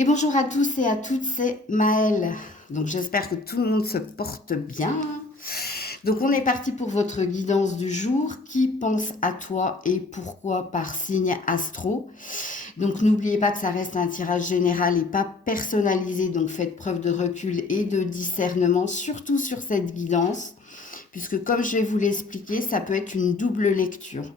Et bonjour à tous et à toutes, c'est Maëlle. Donc j'espère que tout le monde se porte bien. Donc on est parti pour votre guidance du jour. Qui pense à toi et pourquoi par signe astro? Donc n'oubliez pas que ça reste un tirage général et pas personnalisé. Donc faites preuve de recul et de discernement, surtout sur cette guidance. Puisque comme je vais vous l'expliquer, ça peut être une double lecture.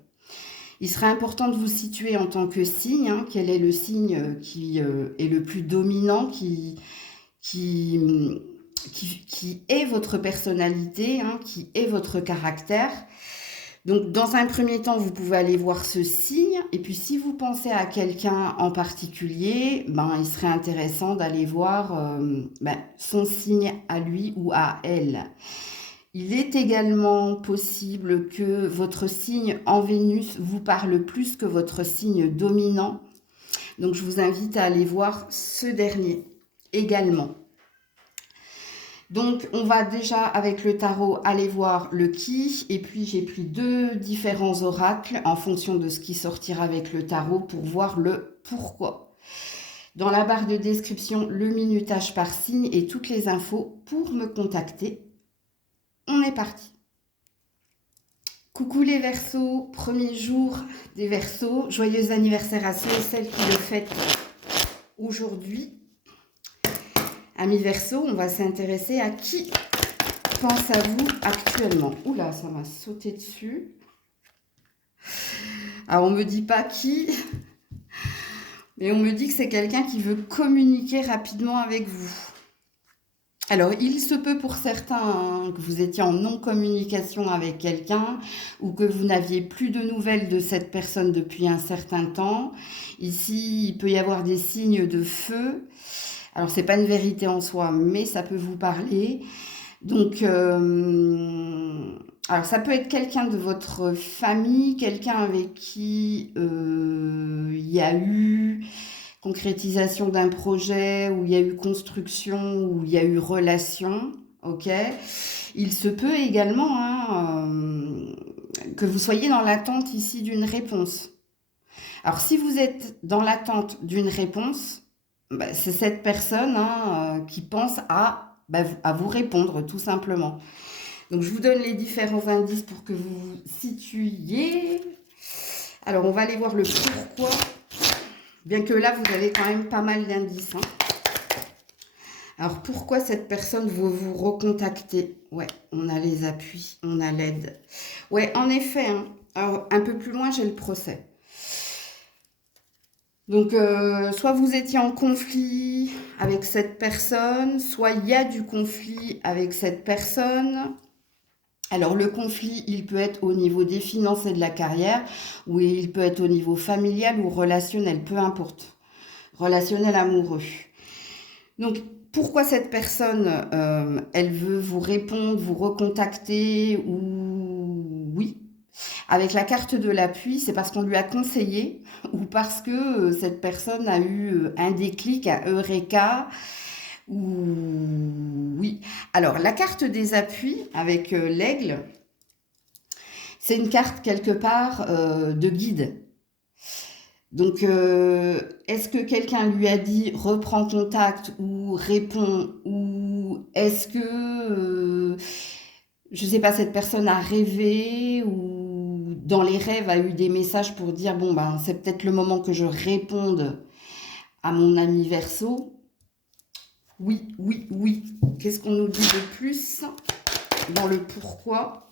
Il sera important de vous situer en tant que signe, hein, quel est le signe qui est le plus dominant, qui, qui est votre personnalité, hein, qui est votre caractère. Donc, dans un premier temps, vous pouvez aller voir ce signe. Et puis, si vous pensez à quelqu'un en particulier, il serait intéressant d'aller voir son signe à lui ou à elle. Il est également possible que votre signe en Vénus vous parle plus que votre signe dominant. Donc, je vous invite à aller voir ce dernier également. Donc, on va déjà, avec le tarot, aller voir le qui. Et puis, j'ai pris 2 différents oracles en fonction de ce qui sortira avec le tarot pour voir le pourquoi. Dans la barre de description, le minutage par signe et toutes les infos pour me contacter. On est parti. Coucou les Verseaux, premier jour des Verseaux. Joyeux anniversaire à ceux et celles qui le fêtent aujourd'hui. Amis Verseaux, on va s'intéresser à qui pense à vous actuellement. Oula, ça m'a sauté dessus. Alors, on me dit pas qui, mais on me dit que c'est quelqu'un qui veut communiquer rapidement avec vous. Alors, il se peut pour certains que vous étiez en non-communication avec quelqu'un ou que vous n'aviez plus de nouvelles de cette personne depuis un certain temps. Ici, il peut y avoir des signes de feu. Alors, c'est pas une vérité en soi, mais ça peut vous parler. Donc, alors ça peut être quelqu'un de votre famille, quelqu'un avec qui il y a eu concrétisation d'un projet, où il y a eu construction, où il y a eu relation, ok. Il se peut également que vous soyez dans l'attente ici d'une réponse. Alors si vous êtes dans l'attente d'une réponse, c'est cette personne qui pense à vous répondre tout simplement. Donc je vous donne les différents indices pour que vous vous situiez. Alors on va aller voir le pourquoi. Bien que là, vous avez quand même pas mal d'indices. Alors, pourquoi cette personne veut vous recontacter? Ouais, on a les appuis, on a l'aide. Ouais, en effet. Alors, un peu plus loin, j'ai le procès. Donc, soit vous étiez en conflit avec cette personne, soit il y a du conflit avec cette personne. Alors, le conflit, il peut être au niveau des finances et de la carrière, ou il peut être au niveau familial ou relationnel, peu importe. Relationnel amoureux. Donc, pourquoi cette personne, elle veut vous répondre, vous recontacter ou oui. Avec la carte de l'appui, c'est parce qu'on lui a conseillé ou parce que cette personne a eu un déclic, un eureka ou oui. Alors, la carte des appuis avec l'aigle, c'est une carte quelque part de guide. Donc, est-ce que quelqu'un lui a dit reprends contact ou réponds ou est-ce que, je ne sais pas, cette personne a rêvé ou dans les rêves a eu des messages pour dire bon c'est peut-être le moment que je réponde à mon ami Verseau. Oui, oui, oui. Qu'est-ce qu'on nous dit de plus dans le pourquoi?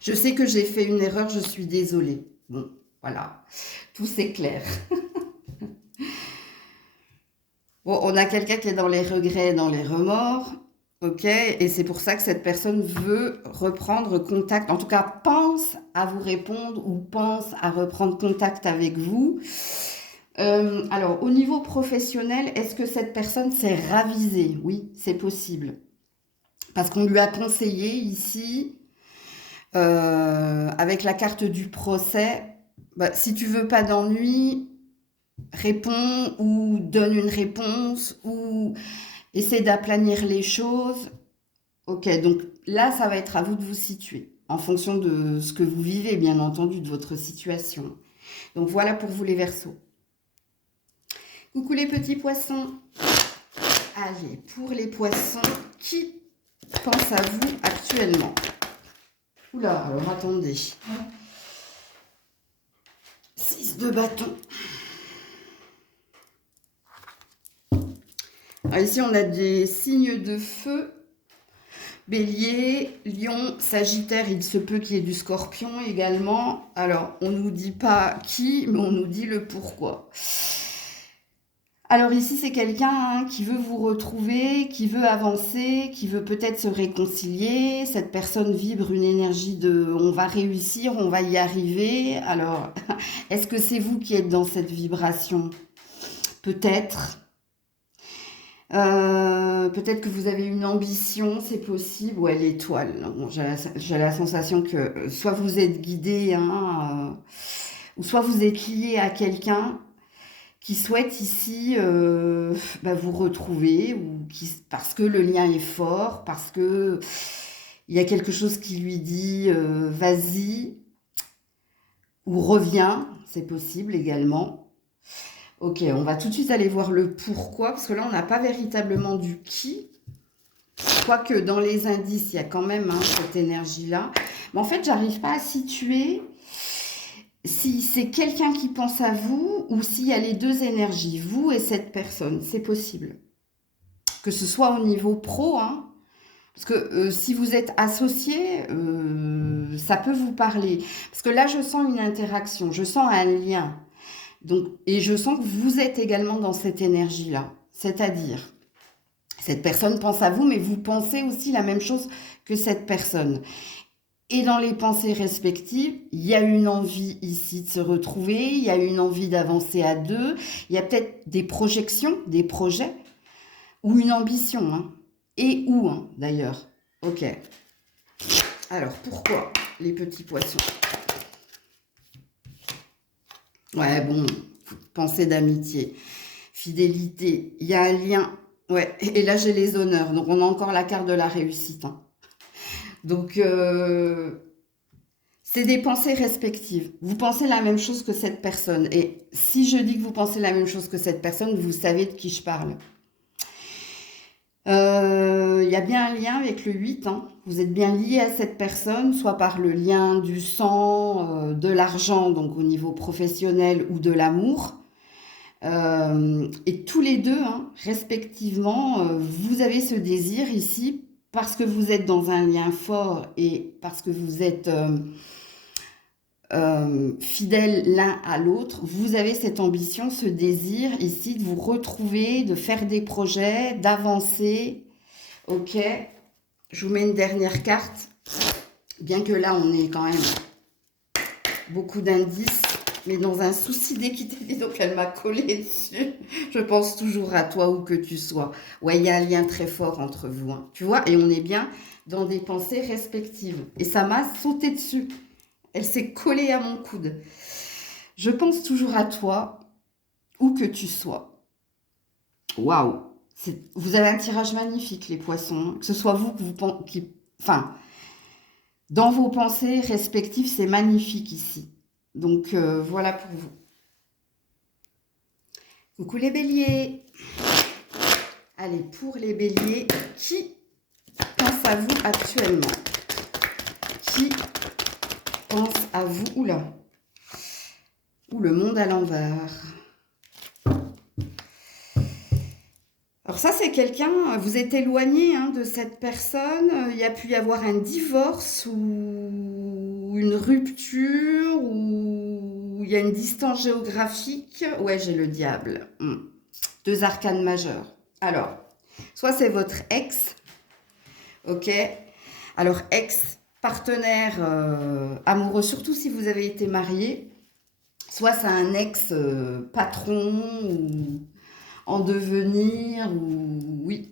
Je sais que j'ai fait une erreur, je suis désolée. Bon, voilà, tout s'éclaire. Bon, on a quelqu'un qui est dans les regrets, dans les remords, ok, et c'est pour ça que cette personne veut reprendre contact, en tout cas pense à vous répondre ou pense à reprendre contact avec vous. Alors, au niveau professionnel, est-ce que cette personne s'est ravisée? Oui, c'est possible. Parce qu'on lui a conseillé ici, avec la carte du procès, si tu veux pas d'ennui, réponds ou donne une réponse ou essaie d'aplanir les choses. Ok, donc là, ça va être à vous de vous situer en fonction de ce que vous vivez, bien entendu, de votre situation. Donc voilà pour vous les Verseaux. Coucou les petits poissons. Allez, pour les poissons, qui pense à vous actuellement? Oula, alors attendez. 6 de bâton. Alors ici, on a des signes de feu. Bélier, Lion, Sagittaire, il se peut qu'il y ait du Scorpion également. Alors, on ne nous dit pas qui, mais on nous dit le pourquoi. Alors ici, c'est quelqu'un qui veut vous retrouver, qui veut avancer, qui veut peut-être se réconcilier. Cette personne vibre une énergie de « on va réussir, on va y arriver ». Alors, est-ce que c'est vous qui êtes dans cette vibration? Peut-être. Peut-être que vous avez une ambition, c'est possible. Ouais, l'étoile. Bon, j'ai la sensation que soit vous êtes guidé, hein, ou soit vous êtes lié à quelqu'un qui souhaite ici vous retrouver, ou parce que le lien est fort, parce que il y a quelque chose qui lui dit vas-y, ou reviens, c'est possible également. Ok, on va tout de suite aller voir le pourquoi, parce que là, on n'a pas véritablement du qui. Quoique dans les indices, il y a quand même cette énergie-là. Mais en fait, j'arrive pas à situer si c'est quelqu'un qui pense à vous ou s'il y a les deux énergies, vous et cette personne. C'est possible. Que ce soit au niveau pro, hein, parce que si vous êtes associé, ça peut vous parler. Parce que là, je sens une interaction, je sens un lien. Donc, et je sens que vous êtes également dans cette énergie-là. C'est-à-dire, cette personne pense à vous, mais vous pensez aussi la même chose que cette personne. Et dans les pensées respectives, il y a une envie ici de se retrouver, il y a une envie d'avancer à deux, il y a peut-être des projections, des projets, ou une ambition, hein. Et où, hein, d'ailleurs. Ok. Alors, pourquoi les petits poissons? Ouais, bon, pensée d'amitié, fidélité, il y a un lien. Ouais, et là, j'ai les honneurs. Donc, on a encore la carte de la réussite, hein. Donc, c'est des pensées respectives. Vous pensez la même chose que cette personne. Et si je dis que vous pensez la même chose que cette personne, vous savez de qui je parle. Il y a bien un lien avec le 8, hein. Vous êtes bien lié à cette personne, soit par le lien du sang, de l'argent, donc au niveau professionnel, ou de l'amour. Et tous les deux, hein, respectivement, vous avez ce désir ici parce que vous êtes dans un lien fort et parce que vous êtes fidèles l'un à l'autre. Vous avez cette ambition, ce désir ici de vous retrouver, de faire des projets, d'avancer. Ok, je vous mets une dernière carte, bien que là on ait quand même beaucoup d'indices. Mais dans un souci d'équité, donc elle m'a collé dessus. Je pense toujours à toi où que tu sois. Ouais, il y a un lien très fort entre vous, hein. Tu vois, et on est bien dans des pensées respectives. Et ça m'a sauté dessus. Elle s'est collée à mon coude. Je pense toujours à toi où que tu sois. Waouh! Vous avez un tirage magnifique, les poissons. Que ce soit vous qui... Enfin, dans vos pensées respectives, c'est magnifique ici. Donc, voilà pour vous. Coucou les béliers. Allez, pour les béliers, qui pense à vous actuellement? Qui pense à vous? Oula. Ou le monde à l'envers. Alors ça, c'est quelqu'un, vous êtes éloigné de cette personne. Il y a pu y avoir un divorce ou une rupture ou il y a une distance géographique. Ouais, j'ai le diable. 2 arcanes majeures. Alors, soit c'est votre ex, ok. Alors, ex, partenaire amoureux, surtout si vous avez été marié. Soit c'est un ex patron ou en devenir, ou oui,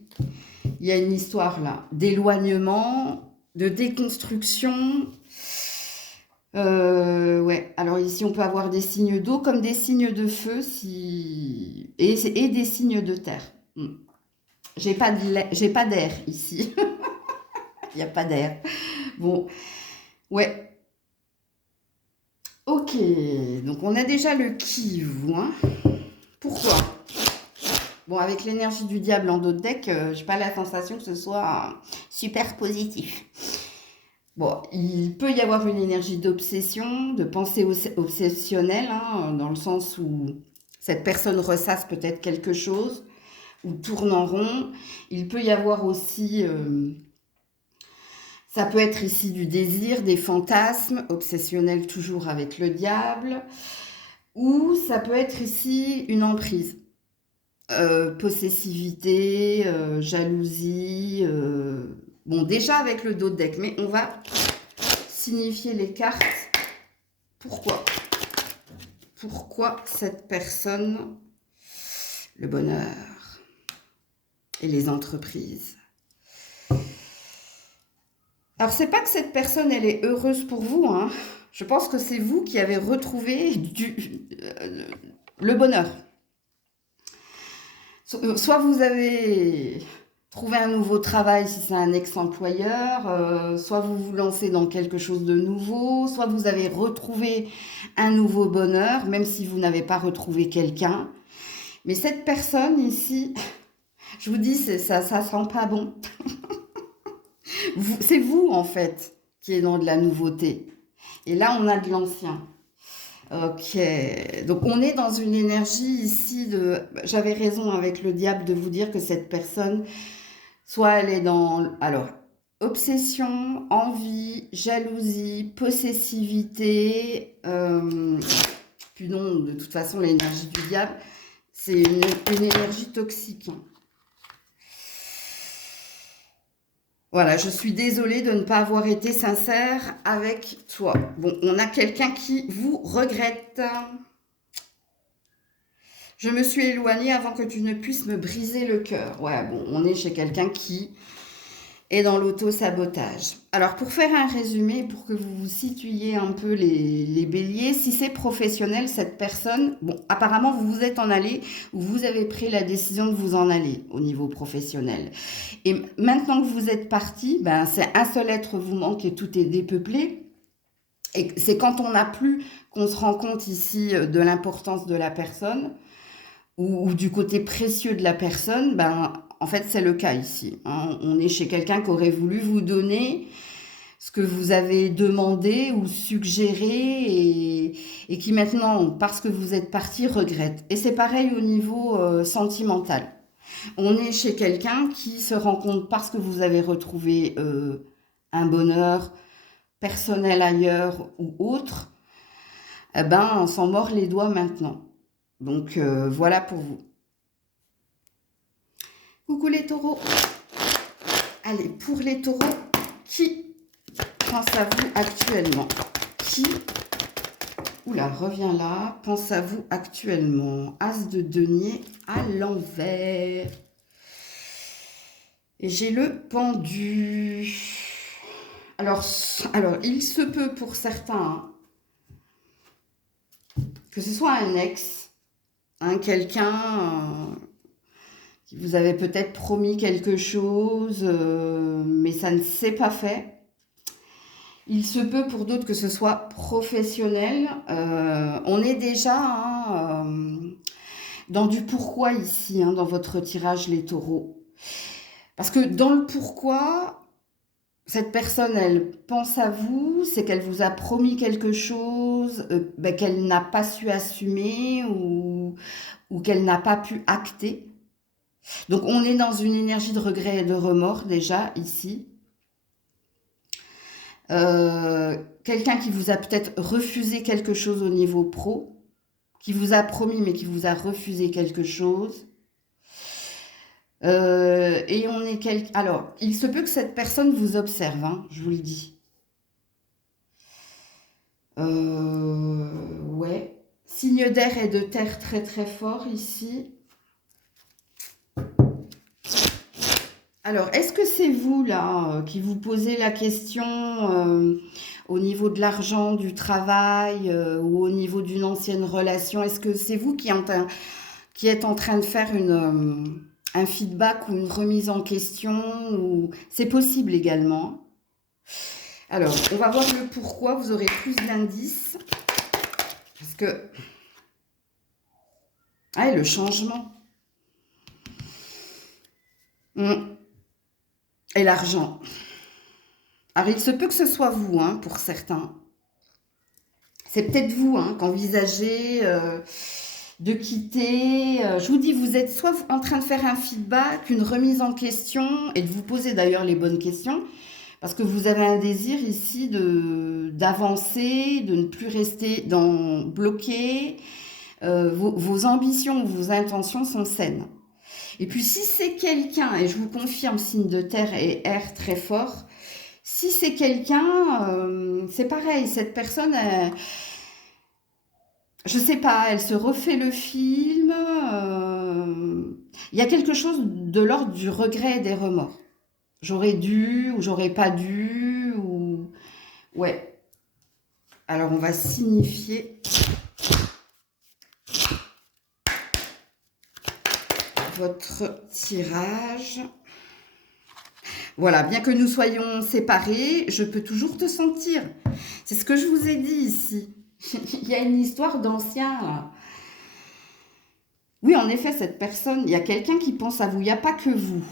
il y a une histoire là d'éloignement, de déconstruction. Ouais, alors ici on peut avoir des signes d'eau comme des signes de feu et des signes de terre. J'ai pas d'air ici. Il n'y a pas d'air. Bon, ouais. Ok, donc on a déjà le qui, vous, hein. Pourquoi? Bon, avec l'énergie du diable en dos de deck, j'ai pas la sensation que ce soit super positif. Bon, il peut y avoir une énergie d'obsession, de pensée obsessionnelle, hein, dans le sens où cette personne ressasse peut-être quelque chose ou tourne en rond. Il peut y avoir aussi, ça peut être ici du désir, des fantasmes, obsessionnels toujours avec le diable, ou ça peut être ici une emprise. Possessivité, jalousie, bon déjà avec le dos de deck, mais on va signifier les cartes. Pourquoi cette personne, le bonheur et les entreprises. Alors c'est pas que cette personne elle est heureuse pour vous, hein. Je pense que c'est vous qui avez retrouvé le bonheur. Soit vous avez trouvé un nouveau travail si c'est un ex-employeur, soit vous vous lancez dans quelque chose de nouveau, soit vous avez retrouvé un nouveau bonheur, même si vous n'avez pas retrouvé quelqu'un. Mais cette personne ici, je vous dis, ça sent pas bon. C'est vous, en fait, qui est dans de la nouveauté. Et là, on a de l'ancien. Ok, donc on est dans une énergie ici de... J'avais raison avec le diable de vous dire que cette personne, soit elle est dans... Alors, obsession, envie, jalousie, possessivité, puis non, de toute façon, l'énergie du diable, c'est une énergie toxique. Voilà, je suis désolée de ne pas avoir été sincère avec toi. Bon, on a quelqu'un qui vous regrette. Je me suis éloignée avant que tu ne puisses me briser le cœur. Ouais, bon, on est chez quelqu'un qui est dans l'auto-sabotage. Alors, pour faire un résumé, pour que vous vous situiez un peu les béliers, si c'est professionnel, cette personne, bon, apparemment, vous vous êtes en allé, ou vous avez pris la décision de vous en aller au niveau professionnel. Et maintenant que vous êtes parti, ben, c'est un seul être vous manque et tout est dépeuplé. Et c'est quand on n'a plus qu'on se rend compte ici de l'importance de la personne ou du côté précieux de la personne, ben, en fait, c'est le cas ici, hein. On est chez quelqu'un qui aurait voulu vous donner ce que vous avez demandé ou suggéré et qui maintenant, parce que vous êtes parti, regrette. Et c'est pareil au niveau sentimental. On est chez quelqu'un qui se rend compte parce que vous avez retrouvé un bonheur personnel ailleurs ou autre, eh ben, on s'en mord les doigts maintenant. Donc voilà pour vous. Coucou les taureaux. Allez, pour les taureaux, qui pense à vous actuellement? Qui, oula, reviens là, pense à vous actuellement? As de denier à l'envers. Et j'ai le pendu. Alors, il se peut pour certains que ce soit un ex, hein, quelqu'un qui vous avait peut-être promis quelque chose, mais ça ne s'est pas fait. Il se peut pour d'autres que ce soit professionnel. On est déjà dans du pourquoi ici, hein, dans votre tirage les taureaux. Parce que dans le pourquoi, cette personne, elle pense à vous, c'est qu'elle vous a promis quelque chose qu'elle n'a pas su assumer ou qu'elle n'a pas pu acter. Donc on est dans une énergie de regret et de remords déjà ici. Quelqu'un qui vous a peut-être refusé quelque chose au niveau pro, qui vous a promis mais qui vous a refusé quelque chose. Et on est alors, il se peut que cette personne vous observe, hein, je vous le dis. Ouais. Signe d'air et de terre très très fort ici. Alors, est-ce que c'est vous là qui vous posez la question au niveau de l'argent, du travail ou au niveau d'une ancienne relation? Est-ce que c'est vous qui êtes en train de faire un feedback ou une remise en question ou... C'est possible également. Alors, on va voir le pourquoi. Vous aurez plus d'indices. Parce que... Ah, et le changement. Mm. Et l'argent. Alors, il se peut que ce soit vous, hein, pour certains. C'est peut-être vous hein, qu'envisagez de quitter. Je vous dis, vous êtes soit en train de faire un feedback, une remise en question, et de vous poser d'ailleurs les bonnes questions, parce que vous avez un désir ici d'avancer, de ne plus rester bloqué. Vos ambitions, vos intentions sont saines. Et puis si c'est quelqu'un, et je vous confirme, signe de terre et air très fort, si c'est quelqu'un, c'est pareil, cette personne, je sais pas, elle se refait le film. Il y a quelque chose de l'ordre du regret et des remords. J'aurais dû ou j'aurais pas dû ou ouais. Alors on va signifier votre tirage. Voilà, bien que nous soyons séparés, je peux toujours te sentir. C'est ce que je vous ai dit ici. Il y a une histoire d'ancien là. Oui, en effet, cette personne, il y a quelqu'un qui pense à vous, il n'y a pas que vous.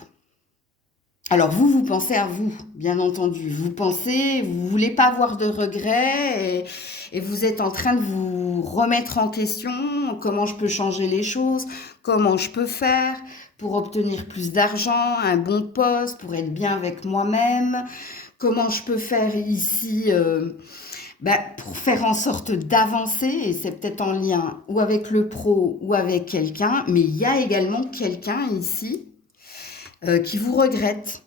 Alors vous pensez à vous, bien entendu. Vous pensez, vous voulez pas avoir de regrets et vous êtes en train de vous remettre en question. Comment je peux changer les choses? Comment je peux faire pour obtenir plus d'argent, un bon poste, pour être bien avec moi-même? Comment je peux faire ici pour faire en sorte d'avancer? Et c'est peut-être en lien ou avec le pro ou avec quelqu'un. Mais il y a également quelqu'un ici qui vous regrette.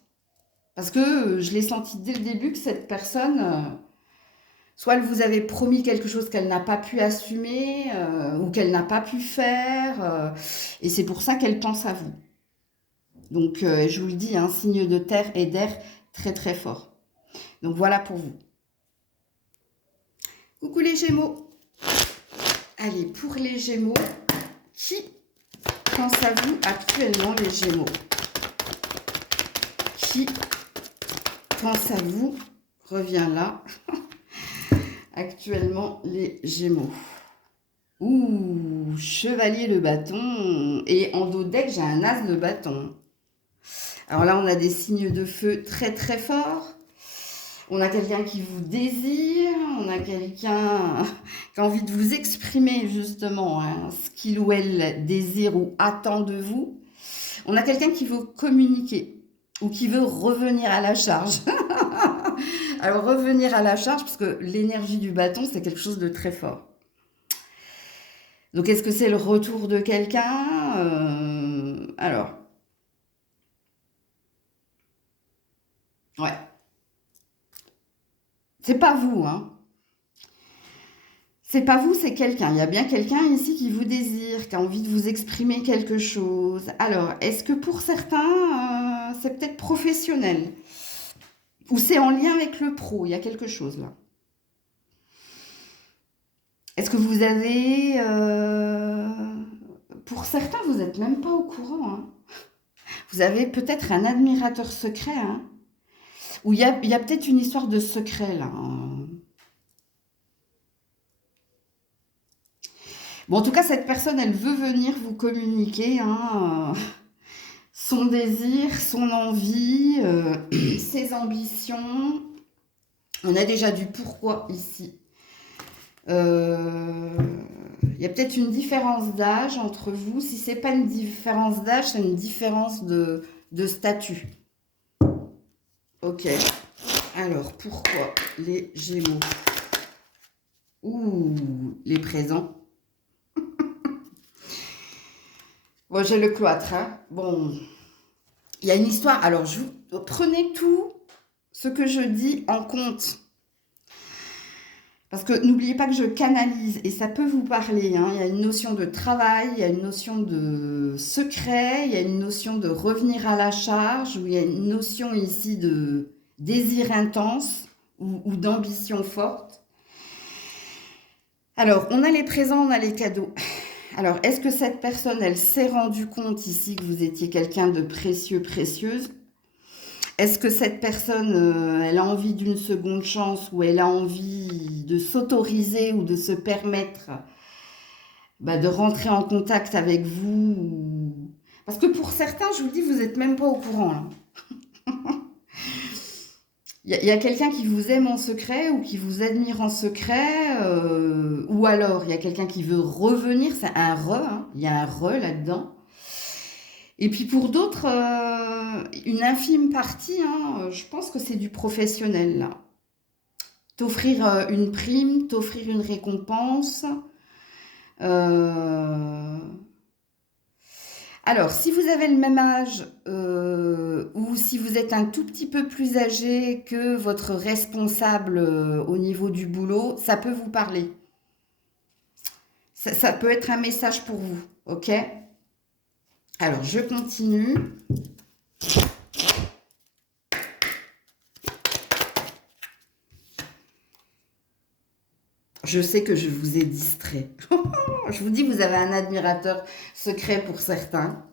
Parce que je l'ai senti dès le début que cette personne, soit elle vous avait promis quelque chose qu'elle n'a pas pu assumer ou qu'elle n'a pas pu faire, et c'est pour ça qu'elle pense à vous. Donc je vous le dis, un signe de terre et d'air très très fort. Donc voilà pour vous. Coucou les Gémeaux. Allez, pour les Gémeaux, qui pense à vous actuellement les Gémeaux? Qui pense à vous? Reviens là. Actuellement les Gémeaux. Ouh, chevalier de bâton. Et en dos de deck, j'ai un as de bâton. Alors là, on a des signes de feu très très forts. On a quelqu'un qui vous désire. On a quelqu'un qui a envie de vous exprimer justement hein, ce qu'il ou elle désire ou attend de vous. On a quelqu'un qui veut communiquer ou qui veut revenir à la charge. Alors revenir à la charge, parce que l'énergie du bâton, c'est quelque chose de très fort. Donc, est-ce que c'est le retour de quelqu'un Alors, ouais. C'est pas vous, hein. C'est pas vous, c'est quelqu'un. Il y a bien quelqu'un ici qui vous désire, qui a envie de vous exprimer quelque chose. Alors, est-ce que pour certains, c'est peut-être professionnel? Ou c'est en lien avec le pro? Il y a quelque chose là. Est-ce que vous avez... Pour certains, vous n'êtes même pas au courant. Hein. Vous avez peut-être un admirateur secret. Hein. Ou il y a peut-être une histoire de secret là. Hein. Bon, en tout cas, cette personne, elle veut venir vous communiquer hein, son désir, son envie, ses ambitions. On a déjà du pourquoi ici. Il y a peut-être une différence d'âge entre vous. Si ce n'est pas une différence d'âge, c'est une différence de statut. Ok. Alors, pourquoi les Gémeaux? Ouh, les présents. Bon, j'ai le cloître. Hein. Bon, il y a une histoire. Alors, prenez tout ce que je dis en compte. Parce que n'oubliez pas que je canalise et ça peut vous parler. Hein. Il y a une notion de travail, il y a une notion de secret, il y a une notion de revenir à la charge, ou il y a une notion ici de désir intense ou d'ambition forte. Alors, on a les présents, on a les cadeaux. Alors, est-ce que cette personne, elle s'est rendue compte ici que vous étiez quelqu'un de précieux, précieuse? Est-ce que cette personne, elle a envie d'une seconde chance ou elle a envie de s'autoriser ou de se permettre de rentrer en contact avec vous? Parce que pour certains, je vous le dis, vous n'êtes même pas au courant, là. Il y a quelqu'un qui vous aime en secret ou qui vous admire en secret, ou alors il y a quelqu'un qui veut revenir, c'est un hein, il y a un là-dedans. Et puis pour d'autres, une infime partie, hein, je pense que c'est du professionnel, là. T'offrir une prime, t'offrir une récompense. Euh, Alors, si vous avez le même âge ou si vous êtes un tout petit peu plus âgé que votre responsable au niveau du boulot, ça peut vous parler. Ça peut être un message pour vous, ok? Alors, je continue. Je sais que je vous ai distrait. Je vous dis, vous avez un admirateur secret pour certains.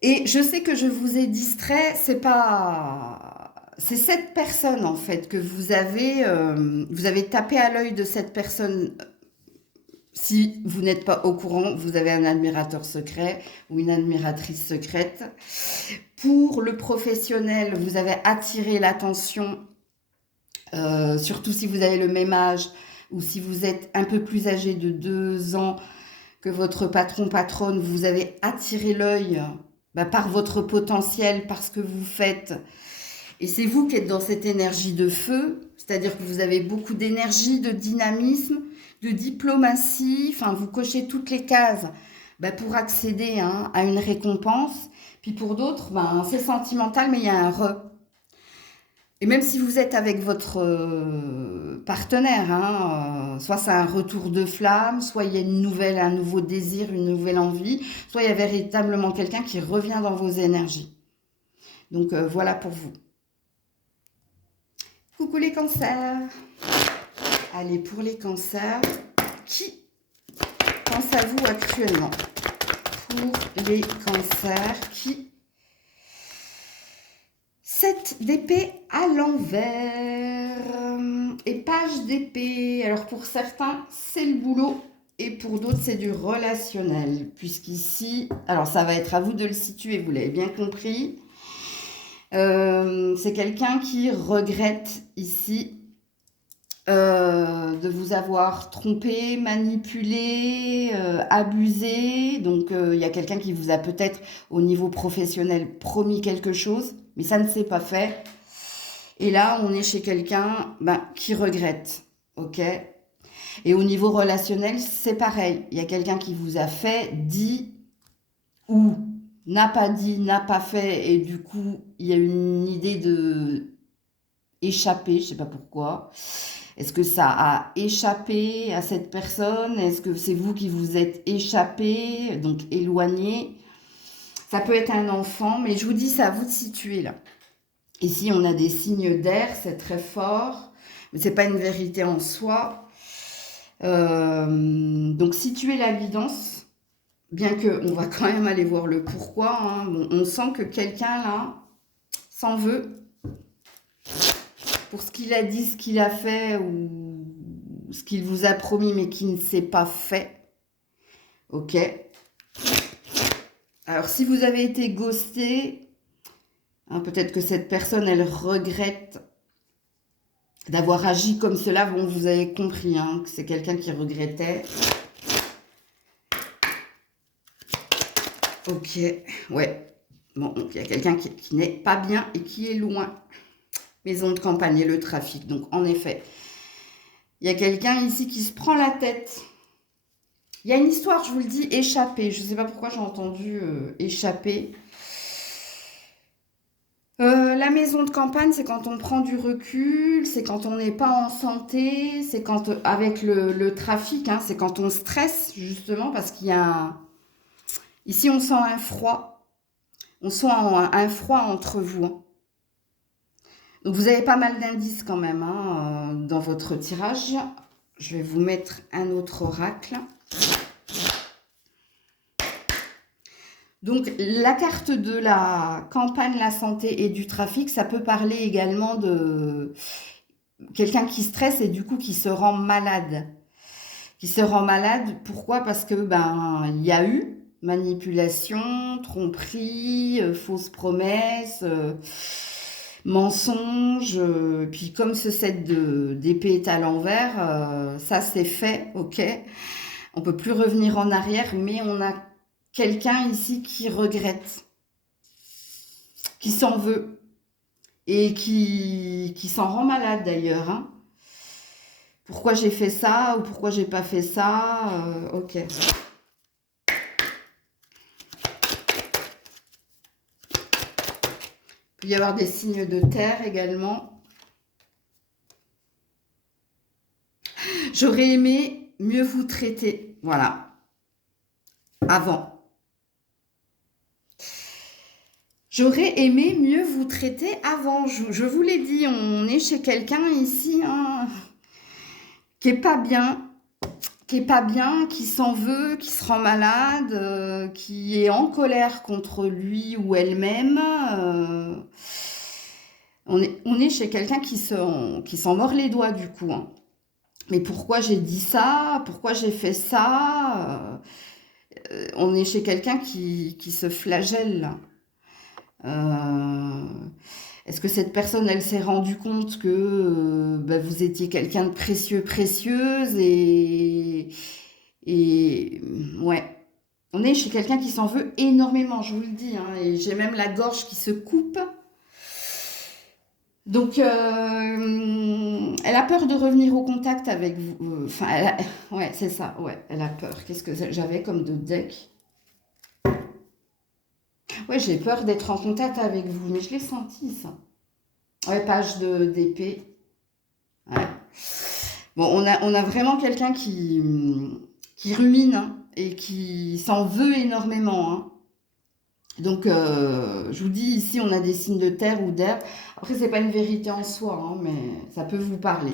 Et je sais que je vous ai distrait, c'est pas... C'est cette personne, en fait, que vous avez tapé à l'œil de cette personne. Si vous n'êtes pas au courant, vous avez un admirateur secret ou une admiratrice secrète. Pour le professionnel, vous avez attiré l'attention, surtout si vous avez le même âge ou si vous êtes un peu plus âgé de 2 ans que votre patronne, vous avez attiré l'œil par votre potentiel, par ce que vous faites. Et c'est vous qui êtes dans cette énergie de feu, c'est-à-dire que vous avez beaucoup d'énergie, de dynamisme, de diplomatie, enfin vous cochez toutes les cases pour accéder à une récompense. Puis pour d'autres, c'est sentimental, mais il y a un re. Et même si vous êtes avec votre partenaire, soit c'est un retour de flamme, soit il y a un nouveau désir, une nouvelle envie, soit il y a véritablement quelqu'un qui revient dans vos énergies. Donc voilà pour vous. Coucou les cancers. Allez, pour les cancers, qui pense à vous actuellement? Pour les cancers, qui 7 d'épée à l'envers et page d'épée. Alors pour certains, c'est le boulot et pour d'autres, c'est du relationnel. Puisqu'ici, alors ça va être à vous de le situer, vous l'avez bien compris. C'est quelqu'un qui regrette ici de vous avoir trompé, manipulé, abusé. Donc il y a quelqu'un qui vous a peut-être au niveau professionnel promis quelque chose, mais ça ne s'est pas fait. Et là, on est chez quelqu'un qui regrette, ok? Et au niveau relationnel, c'est pareil. Il y a quelqu'un qui vous a fait, dit ou n'a pas dit, n'a pas fait, et du coup, il y a une idée de échapper, je ne sais pas pourquoi. Est-ce que ça a échappé à cette personne? Est-ce que c'est vous qui vous êtes échappé, donc éloigné? Ça peut être un enfant, mais je vous dis, c'est à vous de situer là. Ici, on a des signes d'air, c'est très fort, mais ce n'est pas une vérité en soi. Donc, situer la guidance, bien qu'on va quand même aller voir le pourquoi. Bon, on sent que quelqu'un là s'en veut pour ce qu'il a dit, ce qu'il a fait ou ce qu'il vous a promis mais qui ne s'est pas fait. Ok. Alors, si vous avez été ghosté, peut-être que cette personne, elle regrette d'avoir agi comme cela. Bon, vous avez compris que c'est quelqu'un qui regrettait. Ok, ouais. Bon, donc il y a quelqu'un qui n'est pas bien et qui est loin. Maison de campagne et le trafic. Donc, en effet, il y a quelqu'un ici qui se prend la tête. Il y a une histoire, je vous le dis, échappée. Je ne sais pas pourquoi j'ai entendu échapper. La maison de campagne, c'est quand on prend du recul, c'est quand on n'est pas en santé, c'est quand, avec le trafic, c'est quand on stresse, justement, parce qu'il y a ici, on sent un froid. On sent un froid entre vous. Donc, vous avez pas mal d'indices quand même dans votre tirage. Je vais vous mettre un autre oracle. Donc, la carte de la campagne, la santé et du trafic, ça peut parler également de quelqu'un qui stresse et du coup qui se rend malade. Qui se rend malade, pourquoi? Parce que il y a eu, manipulation, tromperie, fausses promesses, mensonges. Puis comme ce set d'épée est à l'envers, ça c'est fait, ok. On peut plus revenir en arrière, mais on a quelqu'un ici qui regrette, qui s'en veut et qui s'en rend malade d'ailleurs, hein. Pourquoi j'ai fait ça ou pourquoi j'ai pas fait ça, ok. Il peut y avoir des signes de terre également. J'aurais aimé mieux vous traiter, voilà, avant. J'aurais aimé mieux vous traiter avant. Je vous l'ai dit, on est chez quelqu'un ici, hein, qui est pas bien, qui s'en veut, qui se rend malade, qui est en colère contre lui ou elle-même. On est chez quelqu'un qui s'en mord les doigts du coup, hein. Mais pourquoi j'ai dit ça? Pourquoi j'ai fait ça? On est chez quelqu'un qui se flagelle là. Est-ce que cette personne, elle s'est rendue compte que vous étiez quelqu'un de précieux, précieuse et ouais, on est chez quelqu'un qui s'en veut énormément, je vous le dis, hein, et j'ai même la gorge qui se coupe. Donc, elle a peur de revenir au contact avec vous. Enfin, ouais, c'est ça, ouais, elle a peur. Qu'est-ce que j'avais comme de deck? Ouais, j'ai peur d'être en contact avec vous, mais je l'ai senti, ça. Ouais, page d'épée. Ouais. Bon, on a vraiment quelqu'un qui rumine, hein, et qui s'en veut énormément, hein. Donc, je vous dis, ici, on a des signes de terre ou d'air. Après, c'est pas une vérité en soi, hein, mais ça peut vous parler.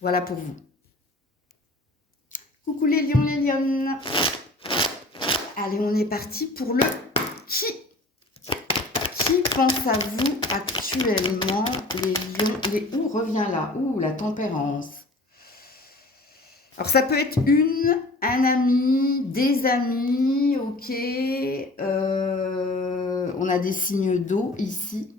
Voilà pour vous. Coucou les lions, les lionnes. Allez, on est parti pour le qui. Qui pense à vous actuellement, les lions, Ouh, reviens là. Ouh, la tempérance. Alors, ça peut être un ami, des amis, ok. On a des signes d'eau ici.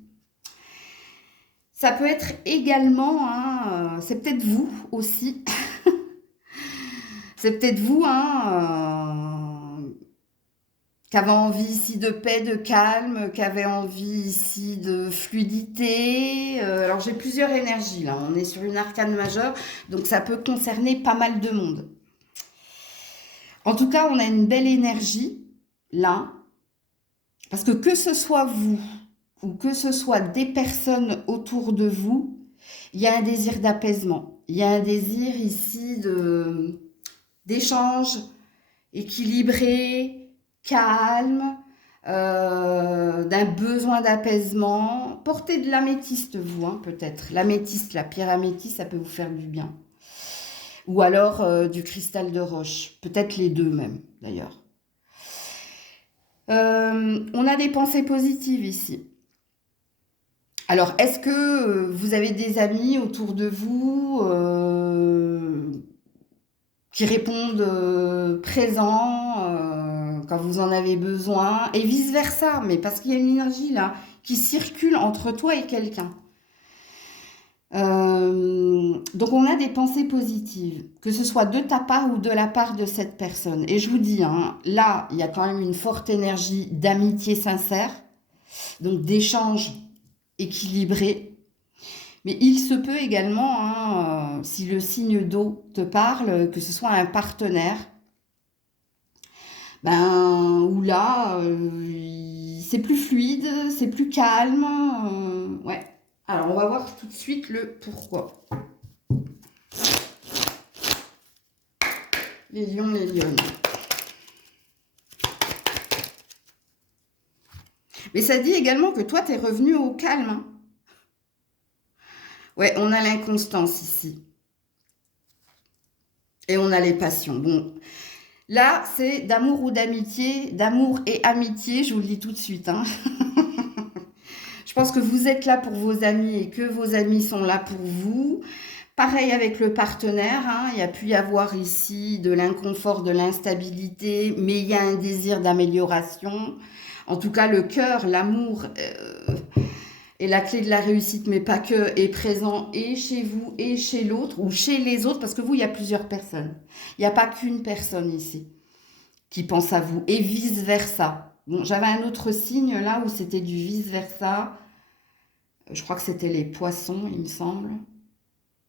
Ça peut être également, hein, c'est peut-être vous aussi. C'est peut-être vous, hein, qui avez envie ici de paix, de calme, qui avez envie ici de fluidité. Alors, j'ai plusieurs énergies là. On est sur une arcane majeure, donc ça peut concerner pas mal de monde. En tout cas, on a une belle énergie là, parce que ce soit vous ou que ce soit des personnes autour de vous, il y a un désir d'apaisement. Il y a un désir ici d'échange équilibré, calme, d'un besoin d'apaisement. Portez de l'améthyste, vous, hein, peut-être. L'améthyste, la pierre améthyste, ça peut vous faire du bien. Ou alors du cristal de roche. Peut-être les deux même, d'ailleurs. On a des pensées positives ici. Alors, est-ce que vous avez des amis autour de vous qui répondent présents quand vous en avez besoin et vice-versa, mais parce qu'il y a une énergie là qui circule entre toi et quelqu'un. Donc, on a des pensées positives, que ce soit de ta part ou de la part de cette personne. Et je vous dis, hein, là, il y a quand même une forte énergie d'amitié sincère, donc d'échange équilibré. Mais il se peut également, hein, si le signe d'eau te parle, que ce soit un partenaire, où là, c'est plus fluide, c'est plus calme. Ouais. Alors, on va voir tout de suite le pourquoi. Les lions, les lionnes. Mais ça dit également que toi, tu es revenu au calme, hein. Ouais, on a l'inconstance ici. Et on a les passions. Bon, là, c'est d'amour ou d'amitié, d'amour et amitié, je vous le dis tout de suite, hein. Je pense que vous êtes là pour vos amis et que vos amis sont là pour vous. Pareil avec le partenaire, hein, il y a pu y avoir ici de l'inconfort, de l'instabilité, mais il y a un désir d'amélioration. En tout cas, le cœur, l'amour est la clé de la réussite, mais pas que, est présent et chez vous et chez l'autre, ou chez les autres, parce que vous, il y a plusieurs personnes. Il n'y a pas qu'une personne ici qui pense à vous, et vice-versa. Bon, j'avais un autre signe là où c'était du vice-versa. Je crois que c'était les poissons, il me semble,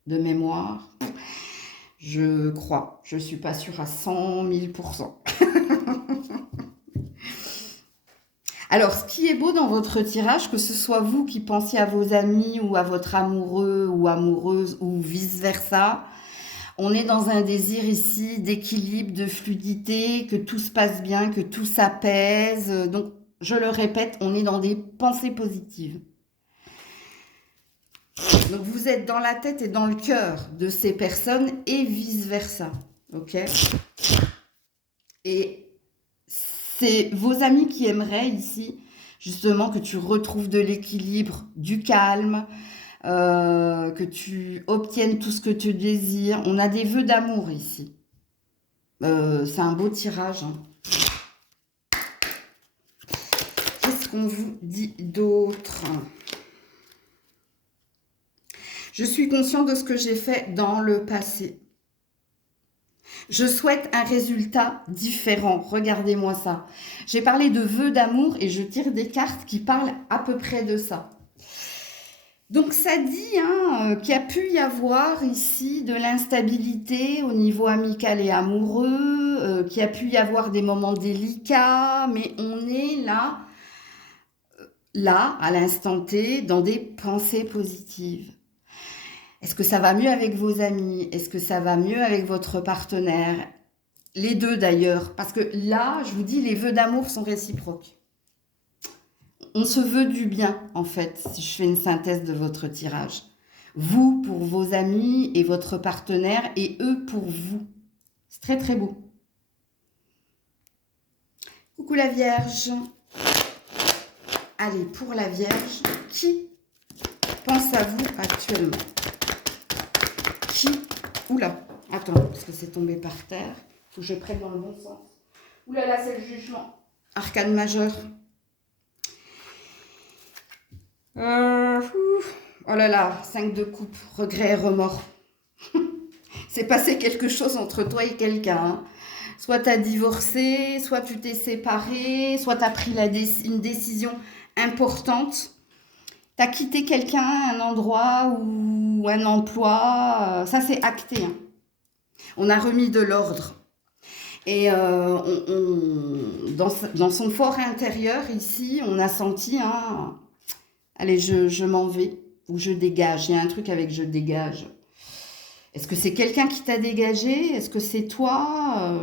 de mémoire. Je crois. Je ne suis pas sûre à 100 000%. Alors, ce qui est beau dans votre tirage, que ce soit vous qui pensiez à vos amis ou à votre amoureux ou amoureuse ou vice-versa, on est dans un désir ici d'équilibre, de fluidité, que tout se passe bien, que tout s'apaise. Donc, je le répète, on est dans des pensées positives. Donc, vous êtes dans la tête et dans le cœur de ces personnes et vice-versa. Ok? Et c'est vos amis qui aimeraient ici, justement, que tu retrouves de l'équilibre, du calme, que tu obtiennes tout ce que tu désires. On a des vœux d'amour ici. C'est un beau tirage. Hein. Qu'est-ce qu'on vous dit d'autre? Je suis conscient de ce que j'ai fait dans le passé. Je souhaite un résultat différent. Regardez-moi ça. J'ai parlé de vœux d'amour et je tire des cartes qui parlent à peu près de ça. Donc ça dit hein, qu'il y a pu y avoir ici de l'instabilité au niveau amical et amoureux, qu'il y a pu y avoir des moments délicats, mais on est là, à l'instant T, dans des pensées positives. Est-ce que ça va mieux avec vos amis? Est-ce que ça va mieux avec votre partenaire? Les deux d'ailleurs, parce que là, je vous dis, les vœux d'amour sont réciproques. On se veut du bien, en fait, si je fais une synthèse de votre tirage. Vous pour vos amis et votre partenaire, et eux pour vous. C'est très très beau. Coucou la Vierge. Allez, pour la Vierge, qui pense à vous actuellement? Qui? Oula, attends, parce que c'est tombé par terre. Il faut que je prenne dans le bon sens. Oula là, c'est le jugement. Arcane majeur. Oh là là, 5 de coupe, regret et remords. C'est passé quelque chose entre toi et quelqu'un. Hein. Soit tu as divorcé, soit tu t'es séparé, soit tu as pris une décision importante. Tu as quitté quelqu'un, un endroit ou un emploi. Ça, c'est acté. Hein. On a remis de l'ordre. Et dans son fort intérieur, ici, on a senti... Hein, allez, je m'en vais ou je dégage. Il y a un truc avec je dégage. Est-ce que c'est quelqu'un qui t'a dégagé? Est-ce que c'est toi?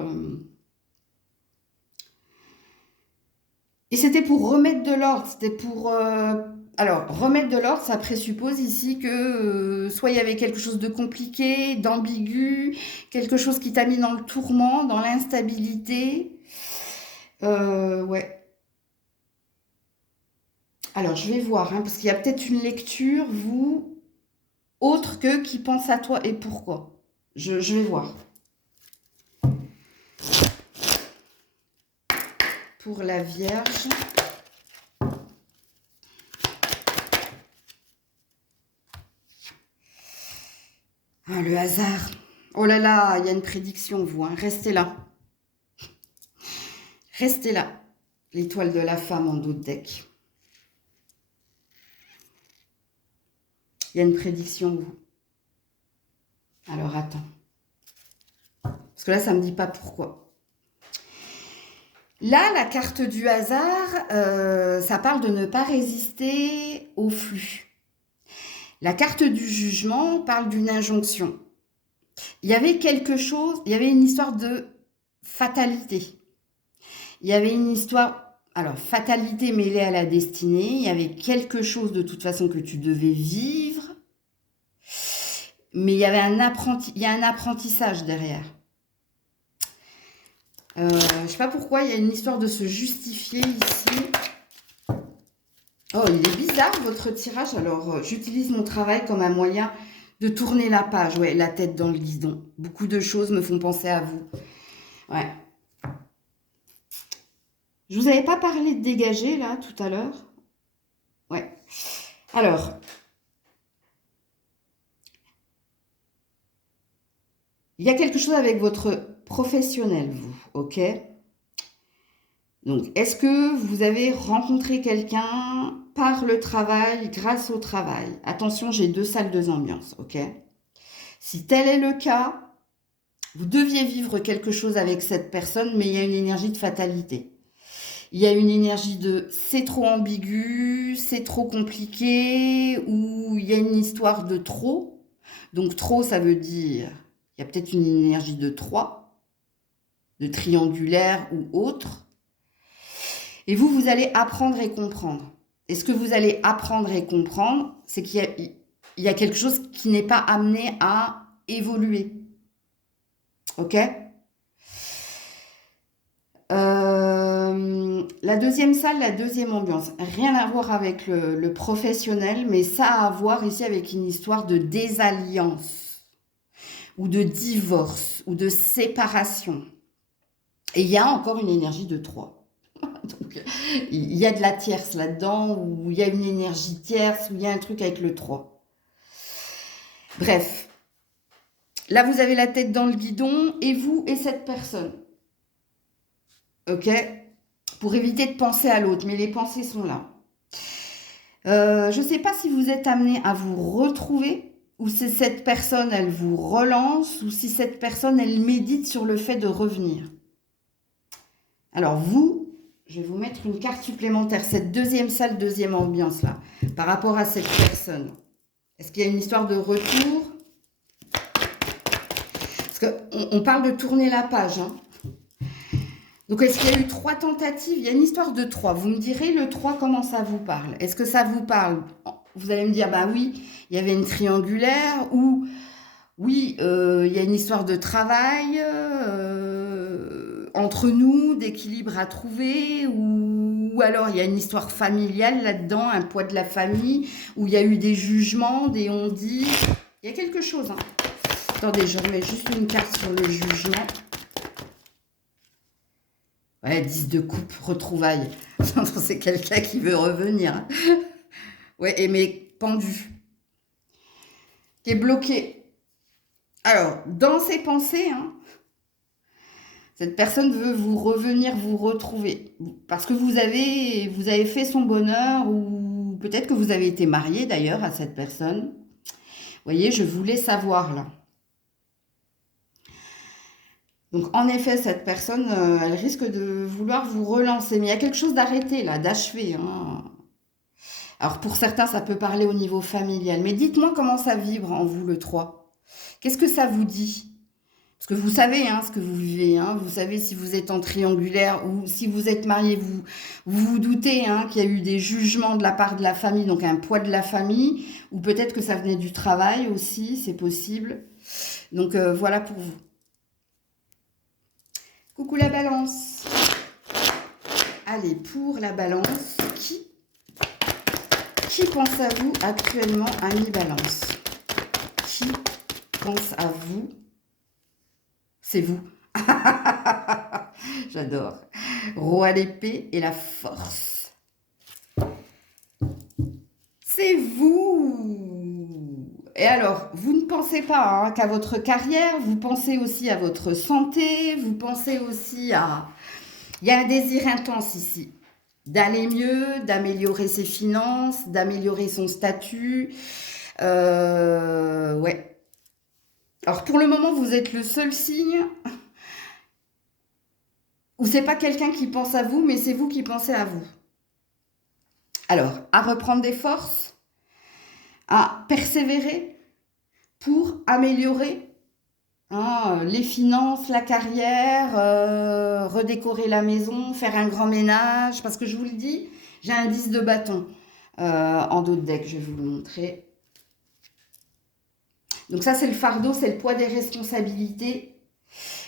Et c'était pour remettre de l'ordre. C'était pour... Alors, remettre de l'ordre, ça présuppose ici que soit il y avait quelque chose de compliqué, d'ambigu, quelque chose qui t'a mis dans le tourment, dans l'instabilité. Ouais. Alors, je vais voir, hein, parce qu'il y a peut-être une lecture, vous, autre que qui pense à toi et pourquoi. Je vais voir. Pour la Vierge. Ah, le hasard. Oh là là, il y a une prédiction, vous. Hein. Restez là. Restez là. L'étoile de la femme en dos de deck. Il y a une prédiction, vous. Alors, attends. Parce que là, ça ne me dit pas pourquoi. Là, la carte du hasard, ça parle de ne pas résister au flux. La carte du jugement parle d'une injonction. Il y avait quelque chose, il y avait une histoire de fatalité. Il y avait une histoire, alors fatalité mêlée à la destinée. Il y avait quelque chose de toute façon que tu devais vivre. Mais il y avait un apprentissage derrière. Je ne sais pas pourquoi, il y a une histoire de se justifier ici. Oh, il est bizarre votre tirage. Alors, j'utilise mon travail comme un moyen De tourner la page, ouais, la tête dans le guidon. Beaucoup de choses me font penser à vous. Ouais. Je vous avais pas parlé de dégager, là, tout à l'heure? Ouais. Alors, il y a quelque chose avec votre professionnel, vous, ok? Donc, est-ce que vous avez rencontré quelqu'un par le travail, grâce au travail? Attention, j'ai 2 salles, 2 ambiances, ok? Si tel est le cas, vous deviez vivre quelque chose avec cette personne, mais il y a une énergie de fatalité. Il y a une énergie de c'est trop ambigu, c'est trop compliqué, ou il y a une histoire de trop. Donc trop, ça veut dire, il y a peut-être une énergie de 3, de triangulaire ou autre. Et vous, vous allez apprendre et comprendre. Et ce que vous allez apprendre et comprendre, c'est qu'il y a quelque chose qui n'est pas amené à évoluer. Ok? La deuxième salle, la deuxième ambiance, rien à voir avec le professionnel, mais ça a à voir ici avec une histoire de désalliance, ou de divorce, ou de séparation. Et il y a encore une énergie de 3. Donc, il y a de la tierce là-dedans, ou il y a une énergie tierce, ou il y a un truc avec le 3. Bref, là vous avez la tête dans le guidon, et vous et cette personne. Ok? Pour éviter de penser à l'autre, mais les pensées sont là. Je ne sais pas si vous êtes amené à vous retrouver, ou si cette personne, elle vous relance, ou si cette personne, elle médite sur le fait de revenir. Alors vous, je vais vous mettre une carte supplémentaire, cette deuxième salle, deuxième ambiance là, par rapport à cette personne. Est-ce qu'il y a une histoire de retour? Parce qu'on parle de tourner la page, hein. Donc, est-ce qu'il y a eu 3 tentatives? Il y a une histoire de 3. Vous me direz, le 3, comment ça vous parle? Est-ce que ça vous parle? Vous allez me dire, bah oui, il y avait une triangulaire, ou oui, il y a une histoire de travail entre nous, d'équilibre à trouver, ou alors il y a une histoire familiale là-dedans, un poids de la famille, où il y a eu des jugements, des on-dit. Il y a quelque chose, hein. Attendez, je remets juste une carte sur le jugement. Ouais, 10 de coupe, retrouvailles. C'est quelqu'un qui veut revenir. Ouais, mais pendu. Qui est bloqué. Alors, dans ses pensées, hein, cette personne veut vous revenir, vous retrouver. Parce que vous avez fait son bonheur, ou peut-être que vous avez été marié d'ailleurs à cette personne. Vous voyez, je voulais savoir là. Donc, en effet, cette personne, elle risque de vouloir vous relancer. Mais il y a quelque chose d'arrêté, là, d'achevé, hein. Alors, pour certains, ça peut parler au niveau familial. Mais dites-moi comment ça vibre en vous, le 3. Qu'est-ce que ça vous dit? Parce que vous savez hein, ce que vous vivez. Hein. Vous savez si vous êtes en triangulaire ou si vous êtes marié. Vous doutez hein, qu'il y a eu des jugements de la part de la famille, donc un poids de la famille. Ou peut-être que ça venait du travail aussi, c'est possible. Donc, voilà pour vous. Coucou la balance. Allez, pour la balance, qui pense à vous actuellement, ami balance? Qui pense à vous? C'est vous. J'adore. Roi d'épée et la force. C'est vous. Et alors, vous ne pensez pas hein, qu'à votre carrière, vous pensez aussi à votre santé, vous pensez aussi à... Il y a un désir intense ici, d'aller mieux, d'améliorer ses finances, d'améliorer son statut. Ouais. Alors, pour le moment, vous êtes le seul signe où c'est pas quelqu'un qui pense à vous, mais c'est vous qui pensez à vous. Alors, à reprendre des forces, à persévérer pour améliorer hein, les finances, la carrière, redécorer la maison, faire un grand ménage. Parce que je vous le dis, j'ai un 10 de bâton en dos de deck, je vais vous le montrer. Donc ça, c'est le fardeau, c'est le poids des responsabilités.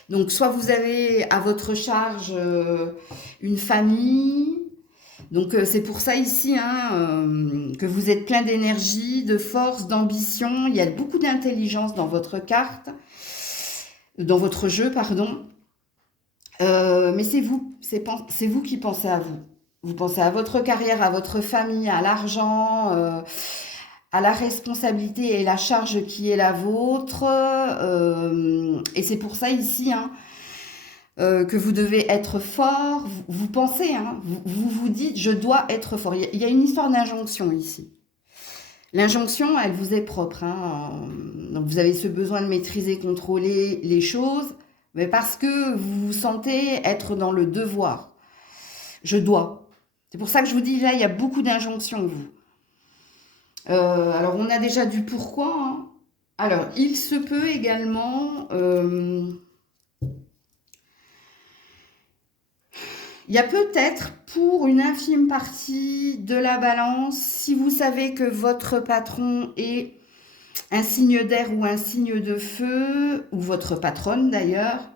Donc soit vous avez à votre charge une famille, Donc, c'est pour ça ici hein, que vous êtes plein d'énergie, de force, d'ambition. Il y a beaucoup d'intelligence dans votre carte, dans votre jeu, pardon. Mais c'est vous qui pensez à vous. Vous pensez à votre carrière, à votre famille, à l'argent, à la responsabilité et la charge qui est la vôtre. Et c'est pour ça ici hein, que vous devez être fort. Vous pensez, hein, vous dites, je dois être fort. Il y a une histoire d'injonction ici. L'injonction, elle vous est propre. Hein. Donc vous avez ce besoin de maîtriser, contrôler les choses, mais parce que vous vous sentez être dans le devoir. Je dois. C'est pour ça que je vous dis, là, il y a beaucoup d'injonctions, vous. Alors, on a déjà du pourquoi. Hein. Alors, il se peut également... il y a peut-être, pour une infime partie de la balance, si vous savez que votre patron est un signe d'air ou un signe de feu, ou votre patronne d'ailleurs,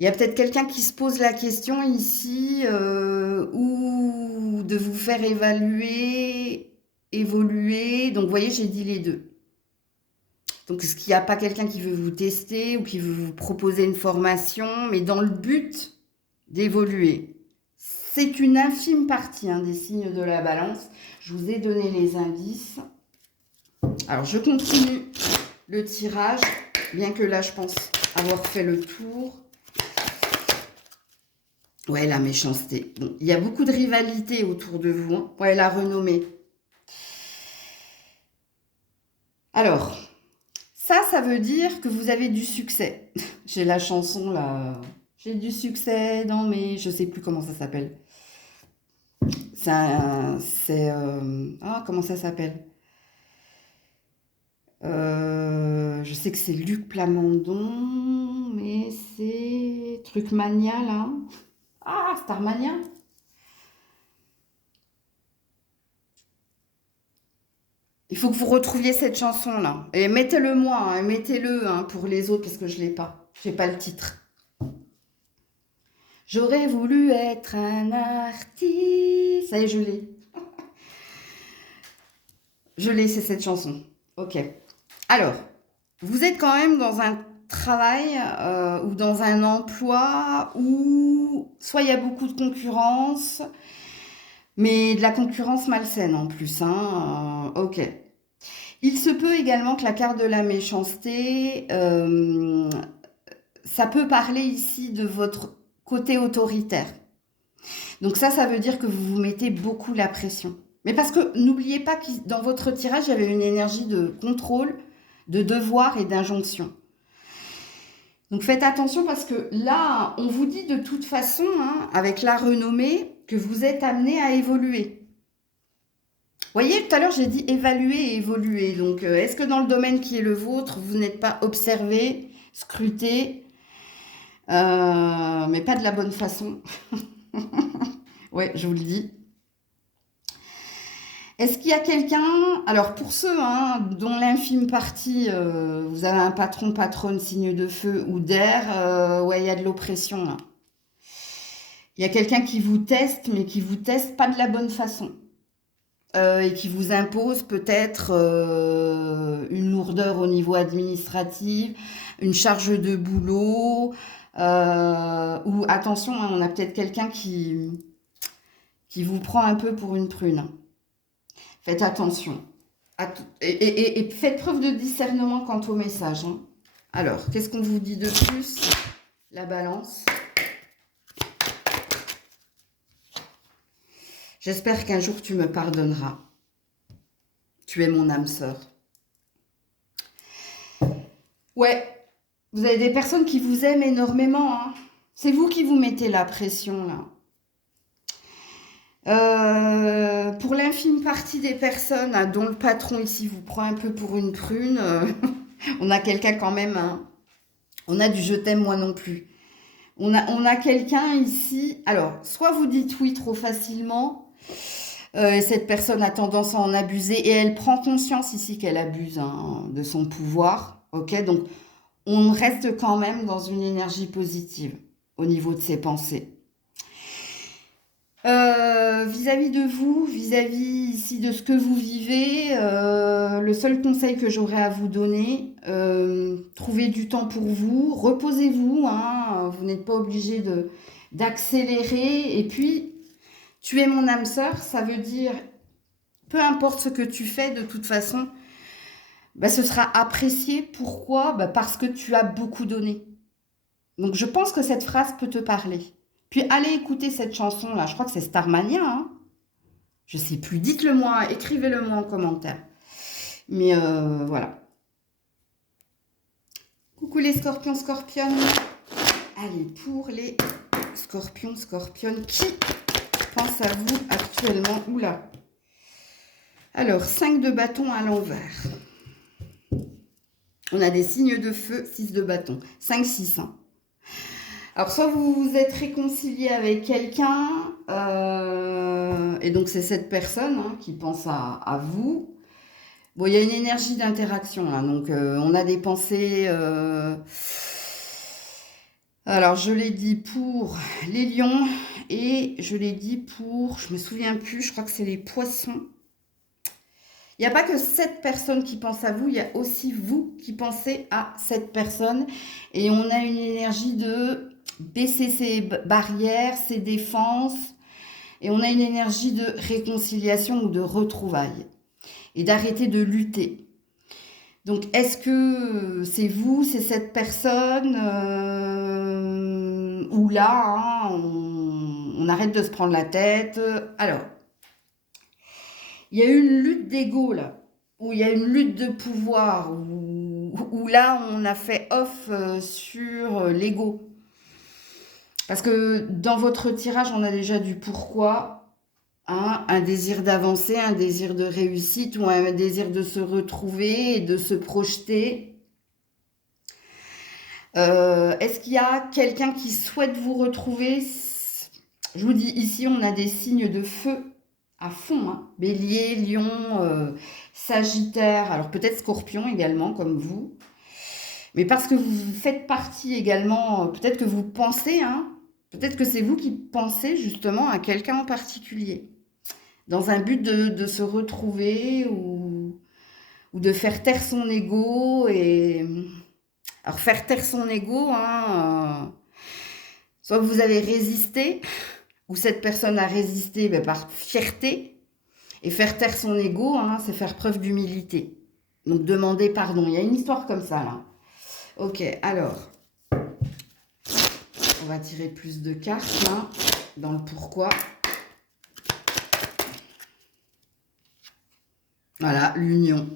il y a peut-être quelqu'un qui se pose la question ici, ou de vous faire évoluer. Donc, vous voyez, j'ai dit les deux. Donc, est-ce qu'il n'y a pas quelqu'un qui veut vous tester ou qui veut vous proposer une formation, mais dans le but d'évoluer? C'est une infime partie hein, des signes de la balance. Je vous ai donné les indices. Alors, je continue le tirage, bien que là, je pense avoir fait le tour. Ouais, la méchanceté. Bon, il y a beaucoup de rivalité autour de vous. Hein. Ouais, la renommée. Alors, ça veut dire que vous avez du succès. J'ai la chanson là. J'ai du succès dans mes... Je sais plus comment ça s'appelle. Ah, comment ça s'appelle? Je sais que c'est Luc Plamondon, mais c'est Trucmania là. Ah, Starmania. Il faut que vous retrouviez cette chanson là. Et mettez-le moi, hein, mettez-le hein, pour les autres parce que je l'ai pas. Je n'ai pas le titre. J'aurais voulu être un artiste. Ça y est, je l'ai. Je l'ai, c'est cette chanson. Ok. Alors, vous êtes quand même dans un travail ou dans un emploi où soit il y a beaucoup de concurrence, mais de la concurrence malsaine en plus. Hein, ok. Il se peut également que la carte de la méchanceté, ça peut parler ici de votre côté autoritaire. Donc ça veut dire que vous vous mettez beaucoup la pression. Mais parce que n'oubliez pas que dans votre tirage, il y avait une énergie de contrôle, de devoir et d'injonction. Donc faites attention parce que là, on vous dit de toute façon, hein, avec la renommée, que vous êtes amené à évoluer. Vous voyez, tout à l'heure, j'ai dit évaluer et évoluer. Donc, est-ce que dans le domaine qui est le vôtre, vous n'êtes pas observé, scruté, mais pas de la bonne façon? Ouais, je vous le dis. Est-ce qu'il y a quelqu'un, alors pour ceux hein, dont l'infime partie, vous avez un patron, patronne, signe de feu ou d'air, ouais, il y a de l'oppression là. Il y a quelqu'un qui vous teste, mais qui vous teste pas de la bonne façon. Et qui vous impose peut-être une lourdeur au niveau administratif, une charge de boulot, ou attention, hein, on a peut-être quelqu'un qui vous prend un peu pour une prune. Faites attention. Et faites preuve de discernement quant au message. Hein. Alors, qu'est-ce qu'on vous dit de plus? La balance. J'espère qu'un jour tu me pardonneras. Tu es mon âme sœur. Ouais, vous avez des personnes qui vous aiment énormément. Hein. C'est vous qui vous mettez la pression là. Pour l'infime partie des personnes hein, dont le patron ici vous prend un peu pour une prune, on a quelqu'un quand même, hein, on a du je t'aime moi non plus. On a quelqu'un ici, alors soit vous dites oui trop facilement, et cette personne a tendance à en abuser et elle prend conscience ici qu'elle abuse hein, de son pouvoir, ok, donc on reste quand même dans une énergie positive au niveau de ses pensées. Vis-à-vis de vous, vis-à-vis ici de ce que vous vivez, le seul conseil que j'aurais à vous donner, trouvez du temps pour vous, reposez-vous, hein, vous n'êtes pas obligé d'accélérer. Et puis, tu es mon âme sœur, ça veut dire, peu importe ce que tu fais, de toute façon, bah, ce sera apprécié. Pourquoi? Bah, parce que tu as beaucoup donné. Donc, je pense que cette phrase peut te parler. Puis, allez écouter cette chanson-là, je crois que c'est Starmania, hein. Je sais plus, dites-le moi, écrivez-le moi en commentaire. Mais voilà. Coucou les scorpions, scorpionnes. Allez, pour les scorpions, scorpionnes, qui pense à vous actuellement? Oula. Alors, 5 de bâton à l'envers. On a des signes de feu, 6 de bâton. 5, 6. Hein. Alors, soit vous vous êtes réconcilié avec quelqu'un, et donc c'est cette personne hein, qui pense à vous. Bon, il y a une énergie d'interaction, hein, donc on a des pensées... Alors, je l'ai dit pour les lions et je l'ai dit pour... Je me souviens plus, je crois que c'est les poissons. Il n'y a pas que cette personne qui pense à vous, il y a aussi vous qui pensez à cette personne. Et on a une énergie de baisser ses barrières, ses défenses. Et on a une énergie de réconciliation ou de retrouvailles. Et d'arrêter de lutter. Donc, est-ce que c'est vous, c'est cette personne ou là, hein, on arrête de se prendre la tête. Alors, il y a une lutte d'ego là, où il y a une lutte de pouvoir, où là, on a fait off sur l'ego. Parce que dans votre tirage, on a déjà du pourquoi. Hein, un désir d'avancer, un désir de réussite ou un désir de se retrouver et de se projeter. Est-ce qu'il y a quelqu'un qui souhaite vous retrouver? Je vous dis, ici, on a des signes de feu à fond. Hein. Bélier, Lion, Sagittaire, alors peut-être Scorpion également, comme vous. Mais parce que vous faites partie également, peut-être que vous pensez, hein, peut-être que c'est vous qui pensez justement à quelqu'un en particulier. Dans un but de se retrouver ou de faire taire son ego. Et alors faire taire son ego, hein, soit vous avez résisté, ou cette personne a résisté par fierté. Et faire taire son ego, hein, c'est faire preuve d'humilité. Donc demander pardon. Il y a une histoire comme ça là. Ok, alors, on va tirer plus de cartes là, dans le pourquoi. Voilà, l'union.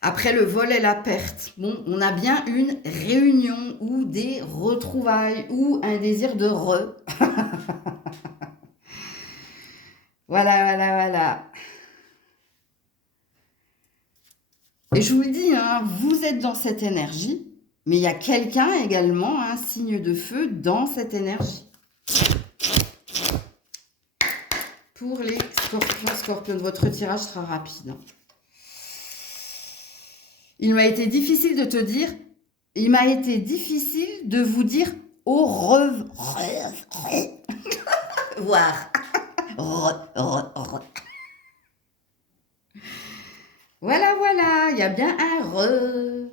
Après le vol et la perte, bon, on a bien une réunion ou des retrouvailles ou un désir de re. Voilà, voilà, voilà. Et je vous le dis, hein, vous êtes dans cette énergie, mais il y a quelqu'un également, un signe de feu dans cette énergie. Pour les scorpions, scorpions, votre tirage sera rapide. Hein. Il m'a été difficile de te dire, il m'a été difficile de vous dire au revoir. Voilà, voilà, il y a bien un re.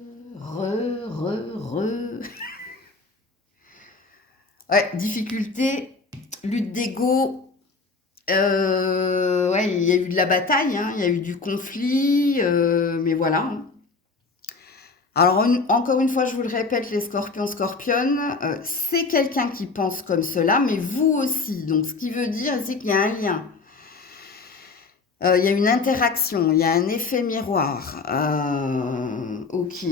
Ouais, difficulté, lutte d'ego. Ouais, il y a eu de la bataille, hein, il y a eu du conflit, mais voilà. Hein. Alors, encore une fois, je vous le répète, les scorpions, scorpionnes, c'est quelqu'un qui pense comme cela, mais vous aussi. Donc, ce qui veut dire, c'est qu'il y a un lien. Il y a une interaction, il y a un effet miroir. Ok.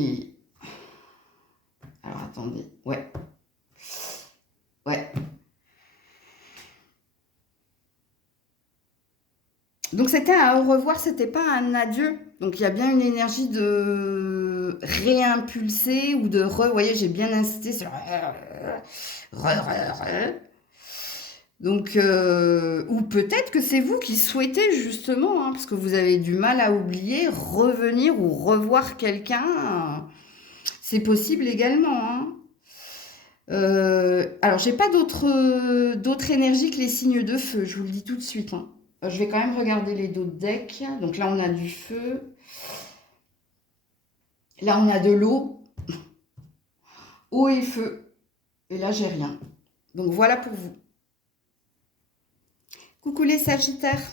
Alors, attendez. Ouais. Ouais. Donc, c'était un au revoir, c'était pas un adieu. Donc, il y a bien une énergie de réimpulser ou de re. Vous voyez, j'ai bien insisté sur re. Donc, ou peut-être que c'est vous qui souhaitez justement, hein, parce que vous avez du mal à oublier, revenir ou revoir quelqu'un. C'est possible également. Hein. Alors, j'ai pas d'autres énergies que les signes de feu, je vous le dis tout de suite, hein. Je vais quand même regarder les d'autres decks. Donc là, on a du feu. Là, on a de l'eau. Eau et feu. Et là, j'ai rien. Donc voilà pour vous. Coucou les Sagittaires.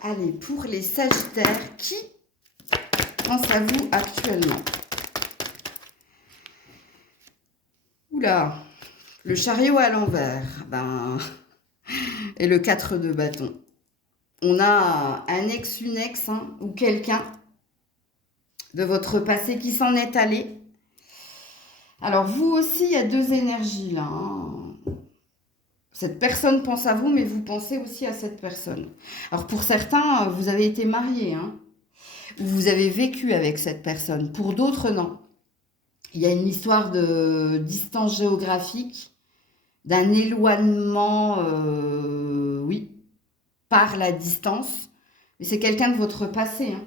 Allez, pour les Sagittaires, qui pense à vous actuellement? Oula, le chariot à l'envers. Et le 4 de bâton. On a un ex, une ex, hein, ou quelqu'un de votre passé qui s'en est allé. Alors, vous aussi, il y a deux énergies là, hein. Cette personne pense à vous, mais vous pensez aussi à cette personne. Alors, pour certains, vous avez été marié, hein, ou vous avez vécu avec cette personne. Pour d'autres, non. Il y a une histoire de distance géographique, d'un éloignement, oui, par la distance. Mais c'est quelqu'un de votre passé, hein.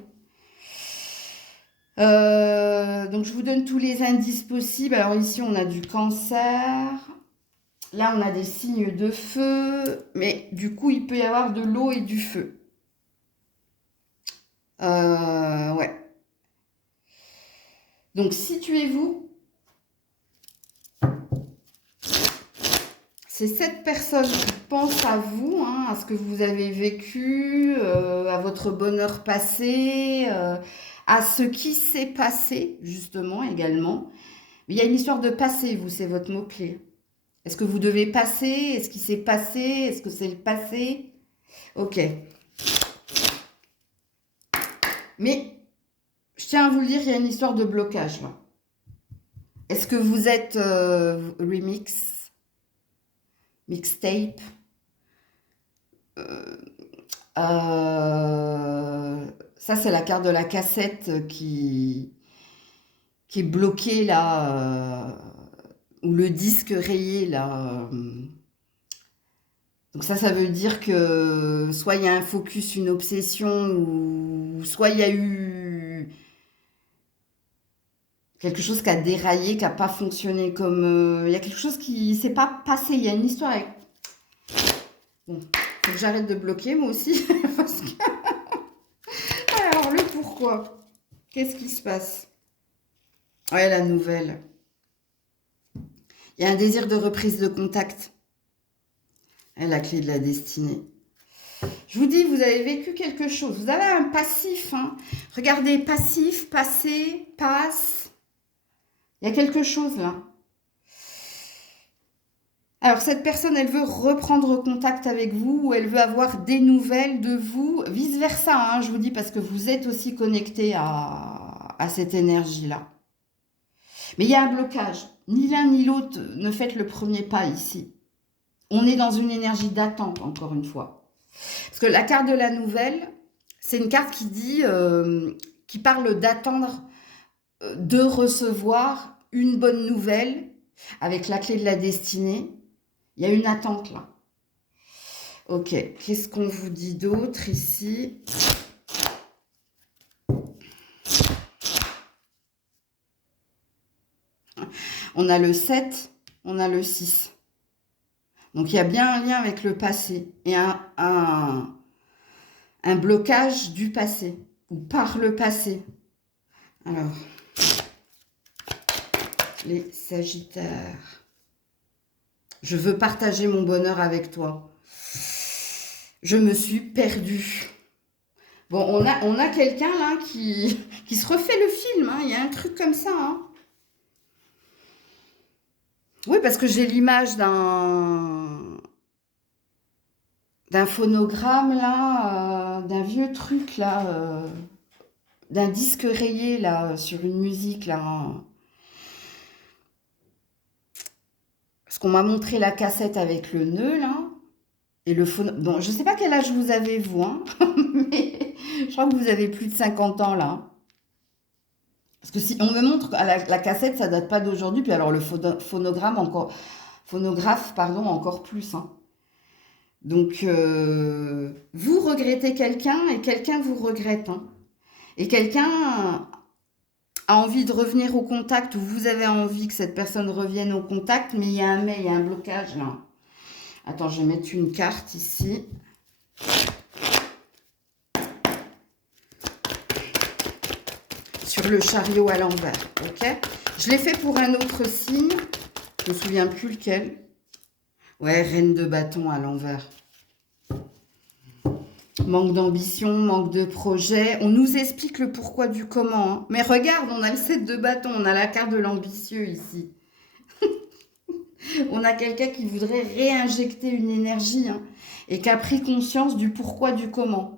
Donc, je vous donne tous les indices possibles. Alors, ici, on a du cancer. Là, on a des signes de feu. Mais du coup, il peut y avoir de l'eau et du feu. Ouais. Donc, situez-vous. C'est cette personne qui pense à vous, hein, à ce que vous avez vécu, à votre bonheur passé, à ce qui s'est passé, justement, également. Mais il y a une histoire de passé, vous, c'est votre mot-clé. Est-ce que vous devez passer? Est-ce qu'il s'est passé? Est-ce que c'est le passé? Ok. Mais, je tiens à vous le dire, il y a une histoire de blocage, là. Est-ce que vous êtes remix, mixtape? Ça, c'est la carte de la cassette qui est bloquée là, ou le disque rayé là. Donc ça veut dire que soit il y a un focus, une obsession, ou soit il y a eu quelque chose qui a déraillé, qui n'a pas fonctionné comme... il y a quelque chose qui ne s'est pas passé, il y a une histoire avec... Bon, faut que j'arrête de bloquer moi aussi, parce que... Alors, le pourquoi? Qu'est-ce qui se passe? Ouais, la nouvelle. Il y a un désir de reprise de contact. Et la clé de la destinée. Je vous dis, vous avez vécu quelque chose. Vous avez un passif, hein. Regardez, passif, passé, passe. Il y a quelque chose là. Alors, cette personne, elle veut reprendre contact avec vous ou elle veut avoir des nouvelles de vous. Vice-versa, hein, je vous dis, parce que vous êtes aussi connecté à cette énergie-là. Mais il y a un blocage. Ni l'un ni l'autre ne faites le premier pas ici. On est dans une énergie d'attente, encore une fois. Parce que la carte de la nouvelle, c'est une carte qui dit, qui parle d'attendre, de recevoir une bonne nouvelle avec la clé de la destinée. Il y a une attente là. Ok, qu'est-ce qu'on vous dit d'autre ici? On a le 7, on a le 6. Donc, il y a bien un lien avec le passé et un blocage du passé ou par le passé. Alors, les Sagittaires. Je veux partager mon bonheur avec toi. Je me suis perdue. Bon, on a quelqu'un là qui se refait le film, hein. Il y a un truc comme ça, hein. Oui, parce que j'ai l'image d'un phonogramme là, d'un vieux truc là, d'un disque rayé là, sur une musique là, hein. Parce qu'on m'a montré la cassette avec le nœud là, et le phono... Bon, je sais pas quel âge vous avez vous, hein, mais je crois que vous avez plus de 50 ans là. Parce que si on me montre la cassette, ça date pas d'aujourd'hui, puis alors le phonogramme encore, phonographe, pardon, encore plus, hein. Donc, vous regrettez quelqu'un et quelqu'un vous regrette, hein. Et quelqu'un a envie de revenir au contact, ou vous avez envie que cette personne revienne au contact, mais il y a un mais, il y a un blocage là. Attends, je vais mettre une carte ici. Sur le chariot à l'envers, ok? Je l'ai fait pour un autre signe. Je ne me souviens plus lequel. Ouais, reine de bâton à l'envers. Manque d'ambition, manque de projet. On nous explique le pourquoi du comment. Hein. Mais regarde, on a le 7 de bâton, on a la carte de l'ambitieux ici. On a quelqu'un qui voudrait réinjecter une énergie hein, et qui a pris conscience du pourquoi du comment.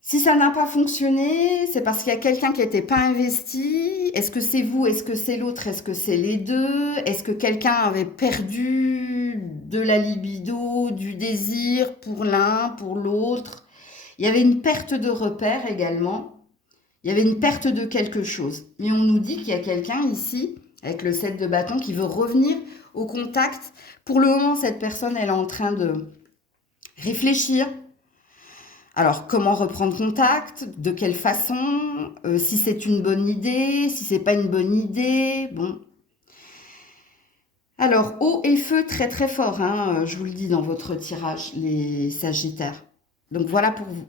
Si ça n'a pas fonctionné, c'est parce qu'il y a quelqu'un qui n'était pas investi. Est-ce que c'est vous? Est-ce que c'est l'autre? Est-ce que c'est les deux? Est-ce que quelqu'un avait perdu de la libido, du désir pour l'un, pour l'autre? Il y avait une perte de repère également. Il y avait une perte de quelque chose. Mais on nous dit qu'il y a quelqu'un ici, avec le 7 de bâton, qui veut revenir au contact. Pour le moment, cette personne, elle est en train de réfléchir. Alors, comment reprendre contact? De quelle façon? Si c'est une bonne idée? Si c'est pas une bonne idée? Bon. Alors, eau et feu très très fort, hein, je vous le dis dans votre tirage, les Sagittaires. Donc, voilà pour vous.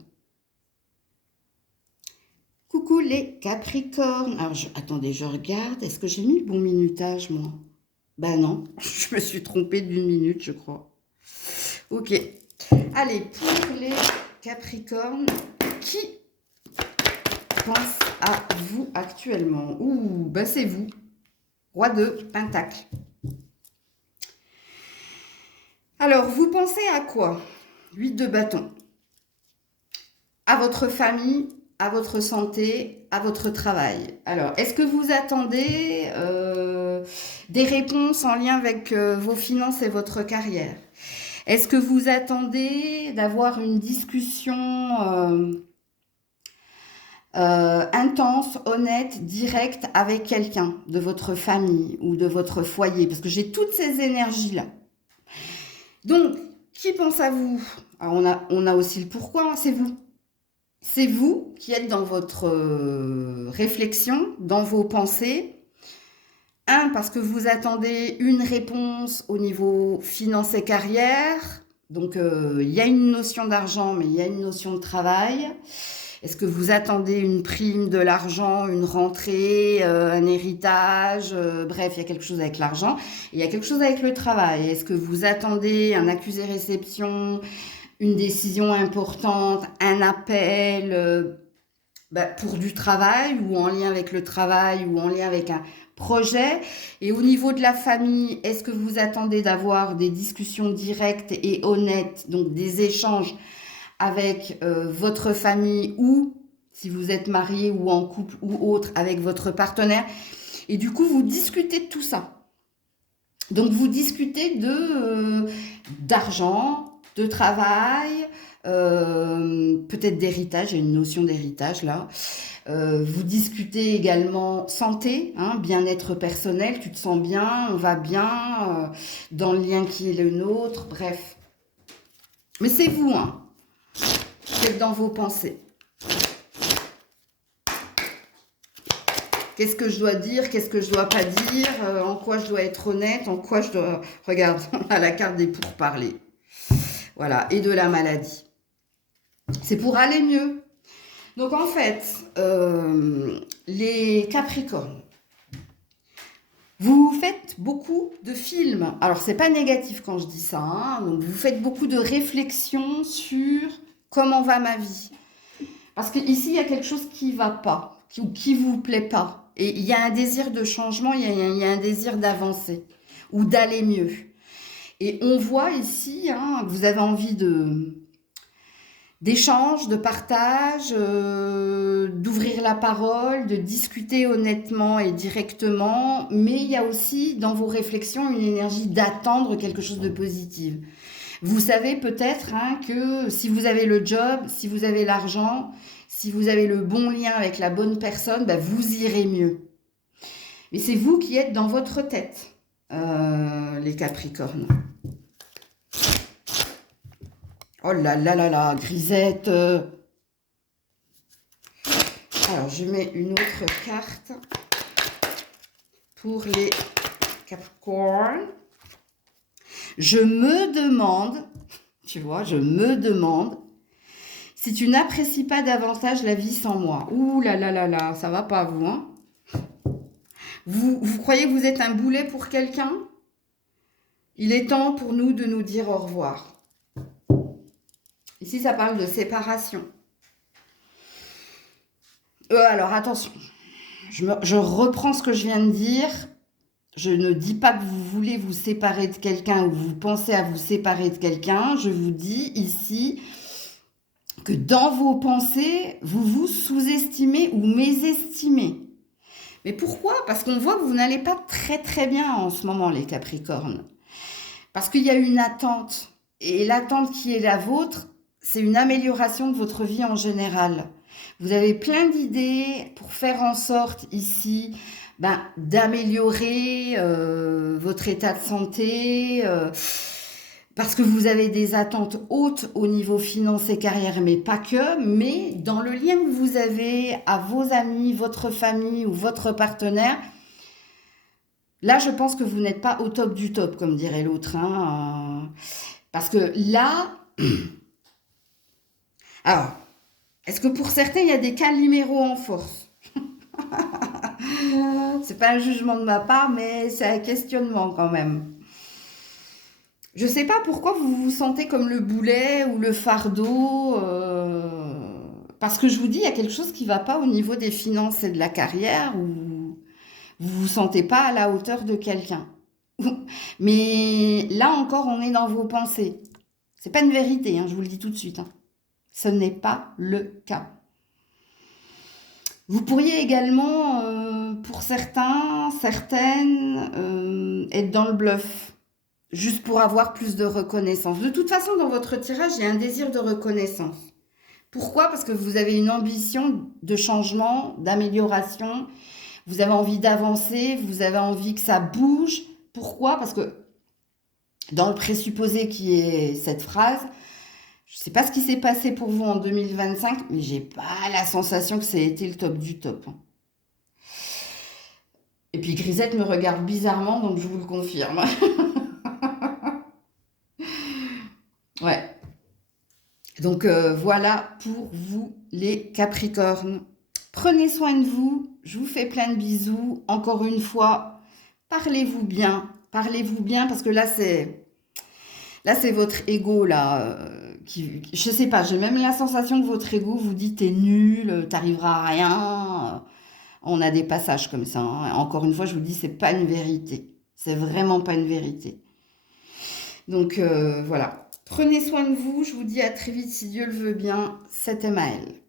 Coucou les Capricornes. Alors, attendez, je regarde. Est-ce que j'ai mis le bon minutage, moi? Ben non, je me suis trompée d'une minute, je crois. Ok. Allez, pour les Capricorne, qui pense à vous actuellement? Ouh, bah c'est vous. Roi de Pentacle. Alors, vous pensez à quoi? 8 de bâton. À votre famille, à votre santé, à votre travail. Alors, est-ce que vous attendez des réponses en lien avec vos finances et votre carrière? Est-ce que vous attendez d'avoir une discussion intense, honnête, directe avec quelqu'un de votre famille ou de votre foyer? Parce que j'ai toutes ces énergies-là. Donc, qui pense à vous? Alors, on a aussi le pourquoi, hein, c'est vous. C'est vous qui êtes dans votre réflexion, dans vos pensées. Parce que vous attendez une réponse au niveau finance et carrière. Donc, il y a une notion d'argent, mais il y a une notion de travail. Est-ce que vous attendez une prime, de l'argent, une rentrée, un héritage? Bref, il y a quelque chose avec l'argent. Il y a quelque chose avec le travail. Est-ce que vous attendez un accusé-réception, une décision importante, un appel pour du travail ou en lien avec le travail ou en lien avec un projet? Et au niveau de la famille, est-ce que vous attendez d'avoir des discussions directes et honnêtes, donc des échanges avec votre famille ou, si vous êtes marié ou en couple ou autre, avec votre partenaire? Et du coup, vous discutez de tout ça. Donc, vous discutez d'argent, de travail, peut-être d'héritage, il y a une notion d'héritage là. Vous discutez également santé, hein, bien-être personnel, tu te sens bien, on va bien, dans le lien qui est le nôtre, bref. Mais c'est vous, hein. Vous êtes dans vos pensées. Qu'est-ce que je dois dire? Qu'est-ce que je dois pas dire? En quoi je dois être honnête? En quoi je dois... Regarde, on a la carte des pourparlers. Voilà, et de la maladie. C'est pour aller mieux. Donc en fait, les Capricornes, vous faites beaucoup de films. Alors, c'est pas négatif quand je dis ça. Hein. Donc, vous faites beaucoup de réflexions sur comment va ma vie. Parce qu'ici, il y a quelque chose qui va pas, qui vous plaît pas. Et il y a un désir de changement, il y a un désir d'avancer ou d'aller mieux. Et on voit ici, hein, que vous avez envie d'échange, de partage, d'ouvrir la parole, de discuter honnêtement et directement, mais il y a aussi dans vos réflexions une énergie d'attendre quelque chose de positif. Vous savez peut-être hein, que si vous avez le job, si vous avez l'argent, si vous avez le bon lien avec la bonne personne, bah, vous irez mieux. Mais c'est vous qui êtes dans votre tête, les Capricornes. Oh là là là là, grisette. Alors, je mets une autre carte pour les Capricornes. Je me demande, tu vois, je me demande si tu n'apprécies pas davantage la vie sans moi. Ouh là là là là, ça va pas vous, hein? Vous croyez que vous êtes un boulet pour quelqu'un? Il est temps pour nous de nous dire au revoir. Ici, ça parle de séparation. Alors, attention. Je reprends ce que je viens de dire. Je ne dis pas que vous voulez vous séparer de quelqu'un ou vous pensez à vous séparer de quelqu'un. Je vous dis ici que dans vos pensées, vous vous sous-estimez ou mésestimez. Mais pourquoi? Parce qu'on voit que vous n'allez pas très très bien en ce moment, les Capricornes. Parce qu'il y a une attente. Et l'attente qui est la vôtre, c'est une amélioration de votre vie en général. Vous avez plein d'idées pour faire en sorte ici d'améliorer votre état de santé, parce que vous avez des attentes hautes au niveau finance et carrière, mais pas que, mais dans le lien que vous avez à vos amis, votre famille ou votre partenaire, là, je pense que vous n'êtes pas au top du top, comme dirait l'autre. Hein, parce que là... Alors, est-ce que pour certains, il y a des cas limméraux en force? C'est pas un jugement de ma part, mais c'est un questionnement quand même. Je sais pas pourquoi vous vous sentez comme le boulet ou le fardeau. Parce que je vous dis, il y a quelque chose qui va pas au niveau des finances et de la carrière, ou vous vous sentez pas à la hauteur de quelqu'un. Mais là encore, on est dans vos pensées. C'est pas une vérité, hein, je vous le dis tout de suite. Hein. Ce n'est pas le cas. Vous pourriez également, pour certains, certaines, être dans le bluff, juste pour avoir plus de reconnaissance. De toute façon, dans votre tirage, il y a un désir de reconnaissance. Pourquoi? Parce que vous avez une ambition de changement, d'amélioration, vous avez envie d'avancer, vous avez envie que ça bouge. Pourquoi? Parce que dans le présupposé qui est cette phrase, je ne sais pas ce qui s'est passé pour vous en 2025, mais j'ai pas la sensation que ça a été le top du top. Et puis Grisette me regarde bizarrement, donc je vous le confirme. Ouais. Donc voilà pour vous les Capricornes. Prenez soin de vous, je vous fais plein de bisous. Encore une fois, parlez-vous bien parce que là c'est votre ego là qui, je sais pas, j'ai même la sensation que votre ego vous dit t'es nul, t'arriveras à rien. On a des passages comme ça. Hein. Encore une fois, je vous dis c'est pas une vérité. C'est vraiment pas une vérité. Donc voilà. Prenez soin de vous. Je vous dis à très vite si Dieu le veut bien. C'était Maëlle.